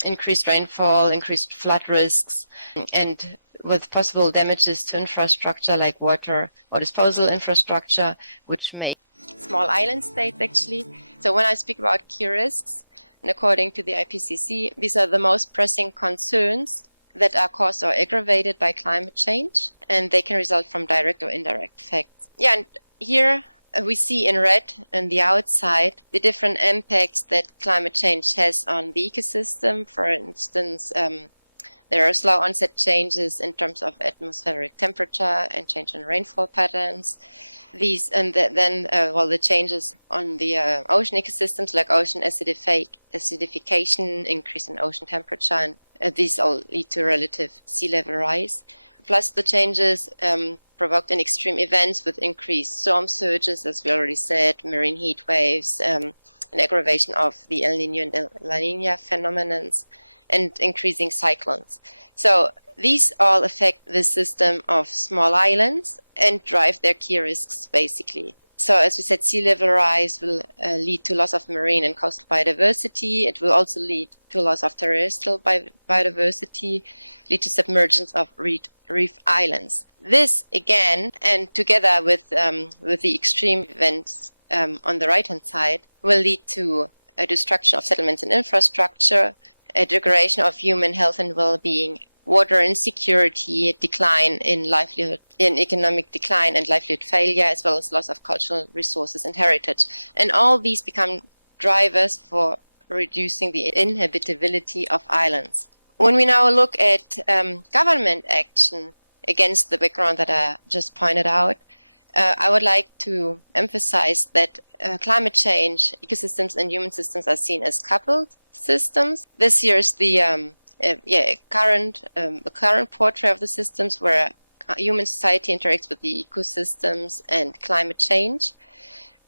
increased rainfall, increased flood risks, and with possible damages to infrastructure like water or disposal infrastructure, which may small island states actually. So when I speak about key risks, and according to the IPCC, these are the most pressing concerns that are caused or aggravated by climate change, and they can result from direct or indirect effects. Yeah, and here we see in red on the outside the different impacts that climate change has on the ecosystem. For instance, there are slow onset changes in terms of atmospheric temperature and change in rainfall patterns. These and then the changes on the ocean ecosystems, like ocean acidification, increase in ocean temperature, and these all lead to relative sea level rise. Plus the changes provoked in extreme events with increased storm surges, as we already said, marine heat waves, an aggravation of the El Nino and La Nina phenomenon, and increasing cyclones. So these all affect the system of small islands and drive their key risks, basically. So as we said, sea level rise will lead to loss of marine and coastal biodiversity. It will also lead to loss of terrestrial biodiversity, lead to submergence of reef islands. This again, and together with the extreme events on the right-hand side, will lead to a destruction of settlements and infrastructure, a degradation of human health and well-being, water insecurity, decline in livelihood, in economic decline and livelihood failure, as well as loss of cultural resources and heritage. And all these become drivers for reducing the inhabitability of islands. When we now look at government action against the background that I just pointed out, I would like to emphasize that climate change, ecosystems, and human systems are seen as coupled systems. This here is the current portrait of the systems where human society interacts with the ecosystems and climate change.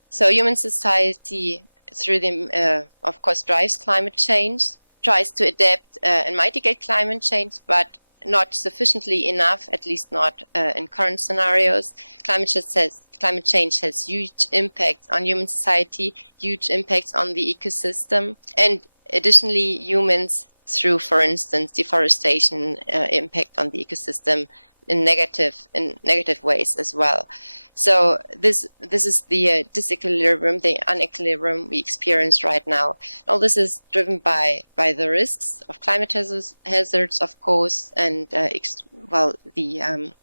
So human society, through the, of course, drives climate change, tries to adapt and mitigate climate change, but not sufficiently enough, at least not in current scenarios. Climate change has huge impacts on human society, huge impacts on the ecosystem, and additionally, humans, through, for instance, deforestation, impact on the ecosystem in negative ways as well. So this is the disequilibrium, the unequilibrium we experience right now. All this is driven by the risks of climate hazards, of course, and the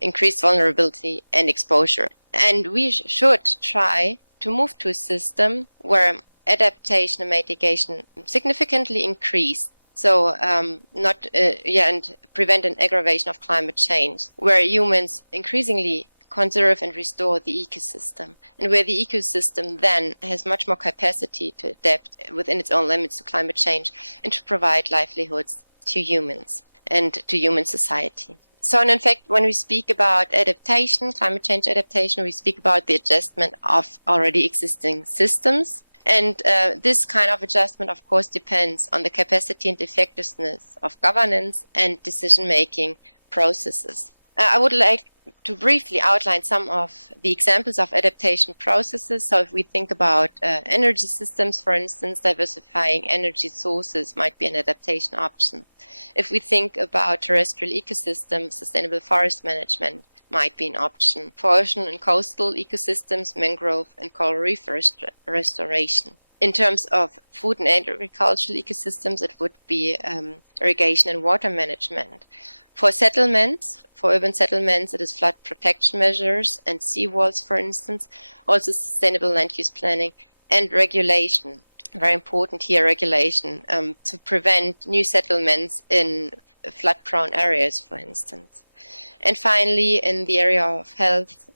increased vulnerability and exposure. And we should try to move to a system where adaptation and mitigation significantly increase. So and prevent an aggravation of climate change, where humans increasingly conserve and restore the ecosystem, and where the ecosystem then has much more capacity to adapt within its own limits to climate change and to provide livelihoods to humans and to human society. So, in fact, when we speak about adaptation, climate change adaptation, we speak about the adjustment of already existing systems. And this kind of adjustment, of course, depends on the capacity and effectiveness of governance and decision-making processes. I would like to briefly outline some of the examples of adaptation processes. So if we think about energy systems, for instance, diversifying energy sources might be an adaptation option. If we think about terrestrial ecosystems, sustainable forest management might be an option. For ocean and coastal ecosystems, mangrove and coral reef restoration. In terms of food and agricultural ecosystems, it would be irrigation and water management. For settlements, for urban settlements, it is flood protection measures and seawalls, for instance, also sustainable land use planning and regulation. Very important here, regulation, to prevent new settlements in flood-prone areas, for instance. And finally, in the area of health,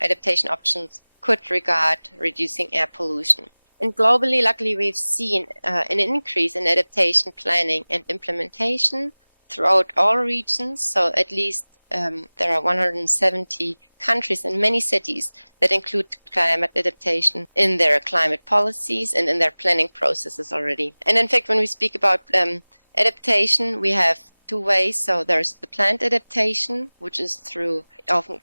adaptation options could regard reducing air pollution. And globally, luckily, we've seen an increase in adaptation planning and implementation throughout all regions. So at least there are 170 countries and many cities that include climate adaptation in their climate policies and in their planning processes already. And in fact, when we speak about adaptation, we have two ways. So there's the planned adaptation, which is through often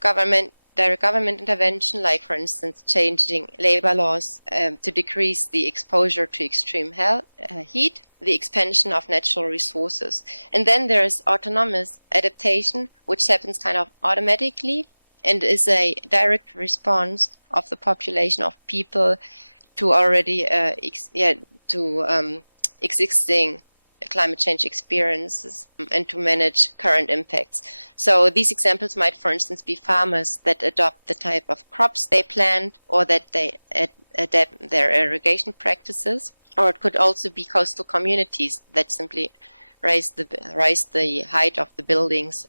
direct government intervention, like, for instance, changing labor laws to decrease the exposure to extreme heat, the expansion of natural resources. And then there is autonomous adaptation, which happens kind of automatically and is a direct response of the population of people to already existing climate change experiences and to manage current impacts. So these examples might, for instance, be farmers that adopt the type of crops they plant or that they adapt their irrigation practices. Or it could also be coastal communities that simply raise the height of the buildings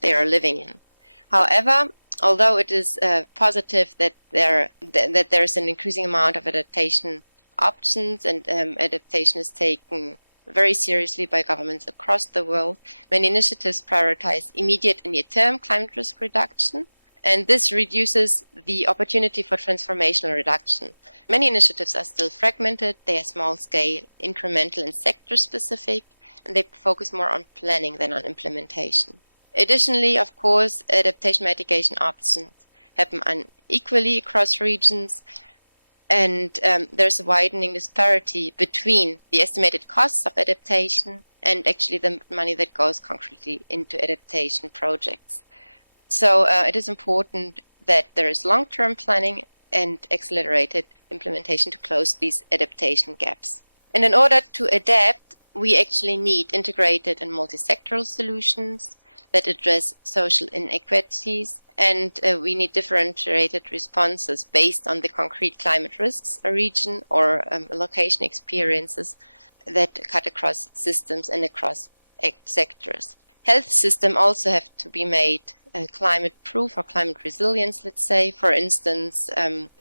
they are living in. However, although it is positive that there is an increasing amount of adaptation options and adaptation is taken very seriously by governments across the world, many initiatives prioritize immediate and near-term climate risk reduction, and this reduces the opportunity for transformational reduction. Many initiatives are still fragmented, they are small-scale, incremental, and sector-specific, and they focus more on planning than on implementation. Additionally, of course, adaptation mitigation options happen unequally across regions, and there's a widening disparity between the estimated costs of adaptation and actually the money that goes concretely into adaptation projects. So it is important that there is long-term planning and accelerated implementation to close these adaptation gaps. And in order to adapt, we actually need integrated and multi-sectoral solutions that address social inequities, and we need differentiated responses based on the concrete climate risks a region or location experiences that cut across systems and across sectors. Health systems also have to be made climate proof or climate resilience, let's say, for instance,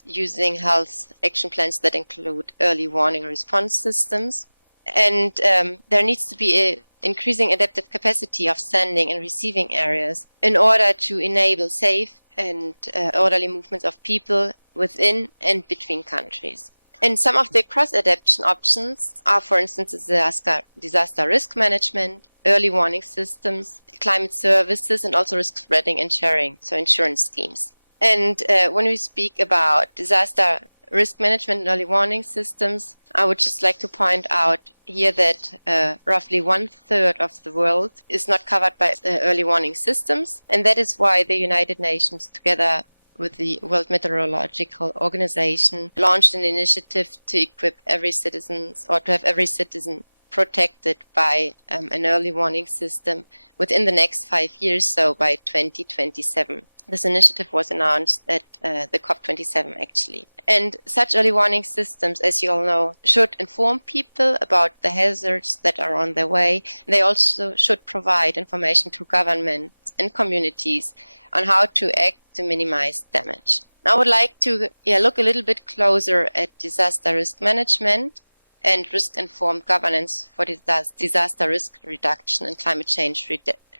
using health action plans that include early warning response systems. And there needs to be an increasing adaptive capacity of sending and receiving areas in order to enable safe and orderly movements of people within and between countries. And some of the cross-adaptation options are, for instance, disaster risk management, early warning systems, climate services, and also risk spreading and sharing, so insurance schemes. And when we speak about disaster risk management and early warning systems, I would just like to point out here that roughly 1/3 of the world is not covered by early warning systems. And that is why the United Nations, together with the World Meteorological Organization, launched an initiative to equip every citizen, or to have every citizen protected by an early warning system within the next 5 years, so by 2027. This initiative was announced at the COP27, actually. And such early warning systems, as you all know, should inform people about the hazards that are on their way. They also should provide information to governments and communities on how to act to minimize damage. Now I would like to look a little bit closer at disaster risk management and risk-informed governance for disaster risk reduction and climate change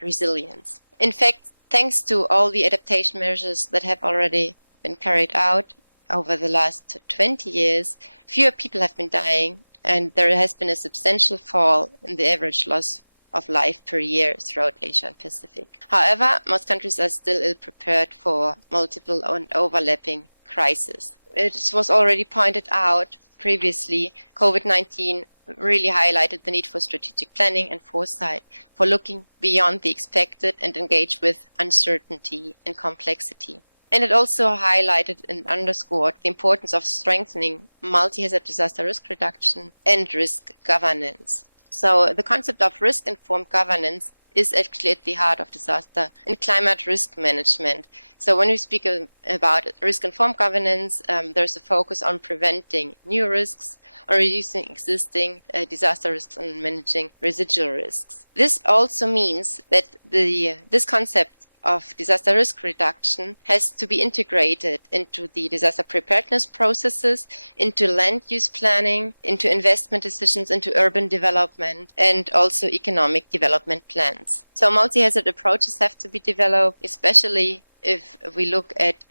resilience. In fact, thanks to all the adaptation measures that have already been carried out over the last 20 years, fewer people have been dying, and there has been a substantial fall in the average loss of life per year throughout Asia and Pacific. However, most countries are still ill-prepared for multiple and overlapping crises. It was already pointed out previously, COVID-19 really highlighted the need for strategic planning and foresight, for looking beyond the expected and engage with uncertainty and complexity. And it also highlighted and underscored the importance of strengthening multi-hazard disaster risk reduction and risk governance. So the concept of risk-informed governance is actually at the heart of disaster and climate risk management. So when we speak about risk-informed governance, there's a focus on preventing new risks, on reducing existing disaster risks, and managing residual risks. This also means that this concept of disaster risk reduction has to be integrated into the disaster preparedness processes, into land use planning, into investment decisions, into urban development, and also economic development plans. So multi-hazard approaches have to be developed, especially if we look at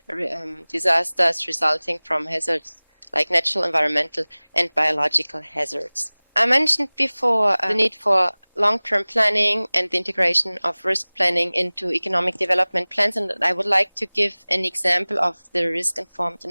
disasters resulting from hazards like natural, environmental, and biological hazards. I mentioned before the need for long-term planning and the integration of risk planning into economic development plans. And I would like to give an example of the risk-informed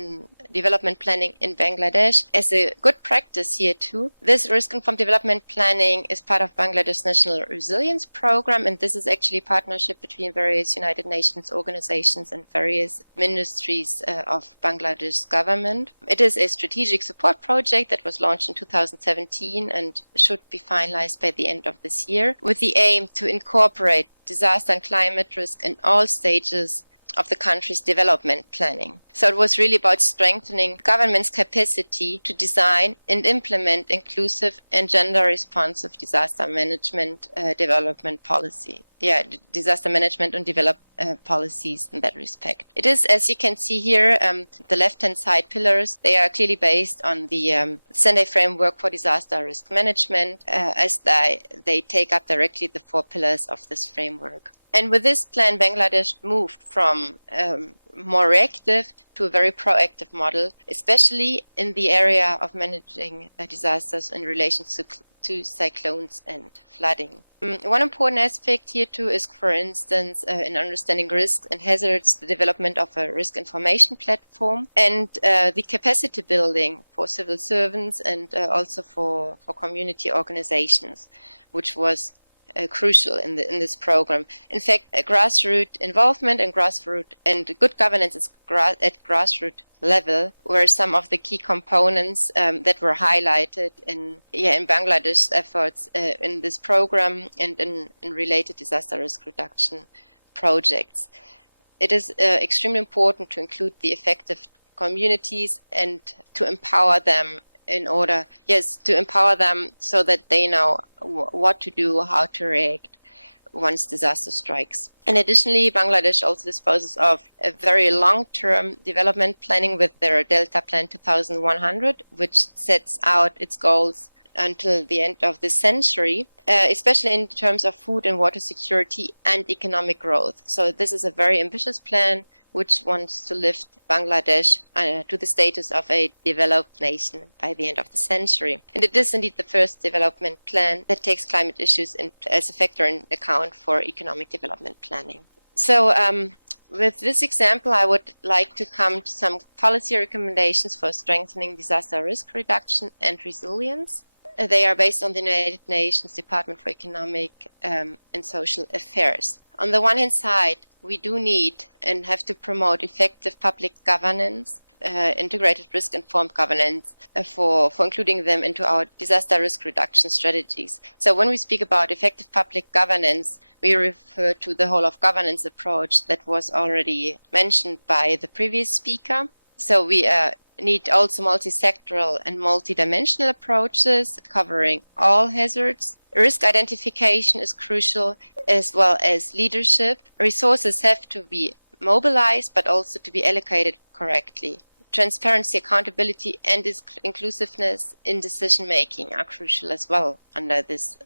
development planning in Bangladesh as a good practice here too. This risk-informed development planning is part of Bangladesh National Resilience Program, and this is actually a partnership between various United Nations organizations and various ministries of Bangladesh government. It is a strategic support project that was launched in 2017 and should be finalized by the end of this year, with the aim to incorporate disaster and climate risk in all stages of the country's development planning. So it was really about strengthening government's capacity to design and implement inclusive and gender-responsive disaster management development policy. Disaster management and policies in that respect. It is, as you can see here, the left-hand side pillars, they are clearly based on the Sendai framework for disaster risk management, as they take up directly the 4 pillars of this framework. And with this plan, Bangladesh moved from more reactive to a very proactive model, especially in the area of managing disasters in relation to cyclones and flooding. One important aspect here too is, for instance, in understanding risks and hazards, the development of a risk information platform and the capacity building for civil servants and also for community organizations, which was crucial in this program. In fact, grassroots involvement and good governance at grassroots level were some of the key components that were highlighted in Bangladesh's efforts in this program and in related disaster risk reduction projects. It is extremely important to include the affected communities and to empower them to empower them so that they know what to do, how to react once disaster strikes. And additionally, Bangladesh also disposes of a very long-term development planning with their Delta Plan 2100, which sets out its goals until the end of this century, especially in terms of food and water security and economic growth. So this is a very ambitious plan which wants to lift Bangladesh to the status of a developed nation by the end of the century. And it is indeed the first development plan that takes climate issues as a factor in account for economic development planning. So with this example, I would like to come to some policy recommendations for strengthening disaster risk reduction and resilience. They are based on the United Nations Department for Economic and Social Affairs. On the one hand side, we do need and have to promote effective public governance, integrated risk-informed governance for including them into our disaster risk reduction strategies. So when we speak about effective public governance, we refer to the whole of governance approach that was already mentioned by the previous speaker. So we need also multi-sectoral and multi-dimensional approaches covering all hazards. Risk identification is crucial, as well as leadership. Resources have to be mobilized, but also to be allocated correctly. Transparency, accountability, and inclusiveness in decision-making are crucial as well under this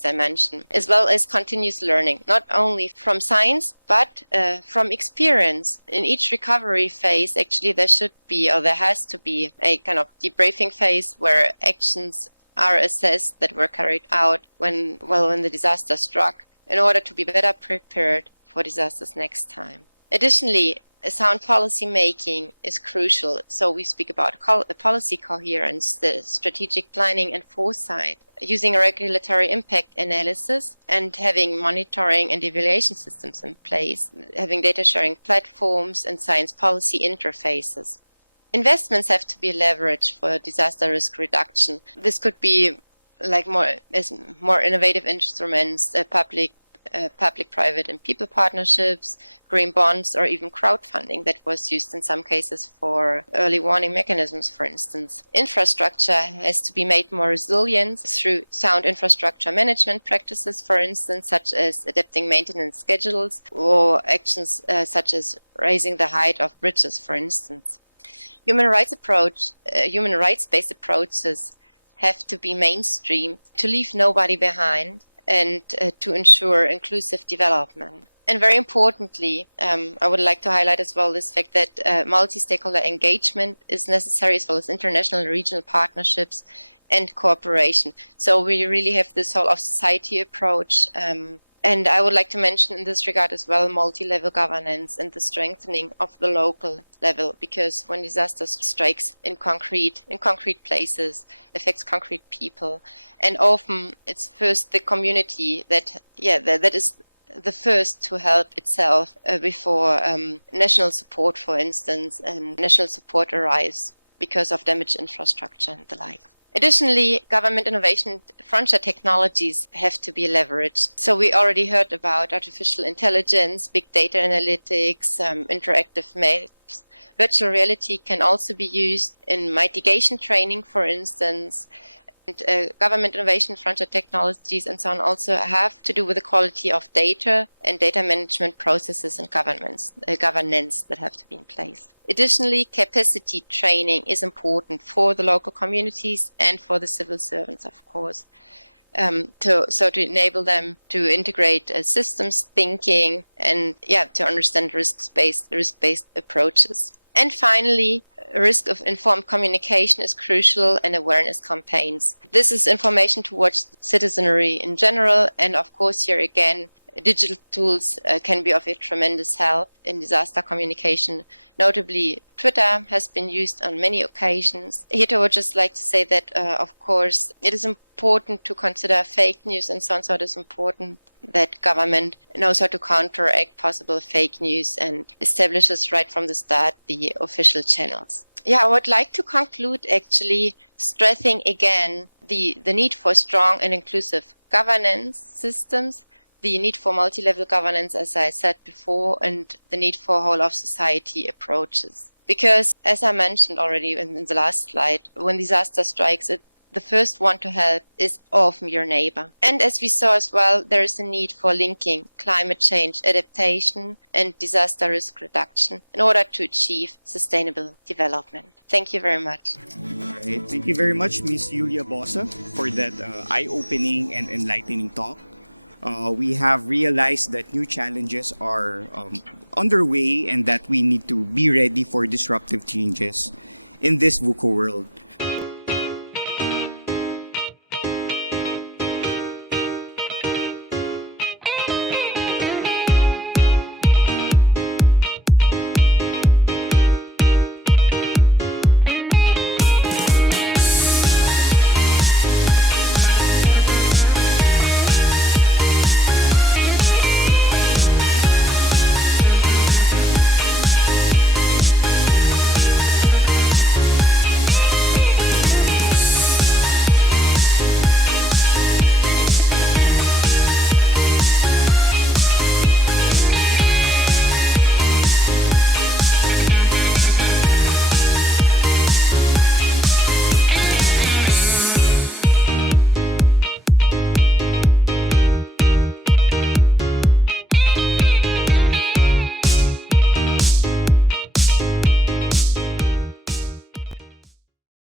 dimension, as well as continuous learning, not only from science, but from experience. In each recovery phase, actually, there has to be a kind of debriefing phase where actions are assessed that were carried out when the disaster struck, in order to be better prepared for disasters next time. Additionally, sound policy making is crucial. So we speak about policy coherence, the strategic planning and foresight, using a regulatory impact analysis and having monitoring and evaluation systems in place, having data sharing platforms and science policy interfaces. Investments have to be leveraged for disaster risk reduction. This could be like more innovative instruments, public, private, and people partnerships, green bonds, or even crowdfunding that was used in some cases for early warning mechanisms, for instance. Infrastructure has to be made more resilient through sound infrastructure management practices, for instance, such as adapting maintenance schedules or actions such as raising the height of bridges, for instance. Human rights-based approaches have to be mainstreamed to leave nobody behind and to ensure inclusive development. And very importantly, I would like to highlight as well this fact that multi-stakeholder engagement is necessary, as well as international and regional partnerships and cooperation. So we really have this whole of society approach. And I would like to mention in this regard as well multi-level governance and the strengthening of the local level, because when disaster strikes in concrete places, affects concrete people, and often it's first the community that is the first to help itself before national support, for instance, and national support arrives because of damaged infrastructure and the like. Additionally, government innovation frontier technologies have to be leveraged. So we already heard about artificial intelligence, big data analytics, interactive maps. Virtual reality can also be used in mitigation training, for instance. And government innovation frontier technologies and so on also have to do with the quality of data and data management processes and governance that have to be in place. Additionally, capacity training is important for the local communities and for the civil servants, of course, to enable them to integrate systems thinking and to understand risk-based approaches. And finally, risk of informed communication is crucial, and awareness campaigns. This is information towards citizenry in general, and of course here again, digital tools can be of a tremendous help in disaster communication. Notably, Twitter has been used on many occasions. Here I would just like to say that, of course, it is important to consider fake news and so on. So it is important that government knows how to counteract possible fake news and establishes right from the start the official channels. I would like to conclude actually stressing again the need for strong and inclusive governance systems, the need for multi-level governance, as I said before, and the need for whole of society approaches. Because, as I mentioned already in the last slide, when disaster strikes, the first one to help is often your neighbor. And as we saw as well, there is a need for linking climate change adaptation and disaster risk reduction in order to achieve sustainable development. Thank you very much. All right. Thank you very much, Ms. Julia Bossa, for that eye-opening and enlightening talk. We have realized that new challenges are underway and that we need to be ready for disruptive changes in this VUCA world.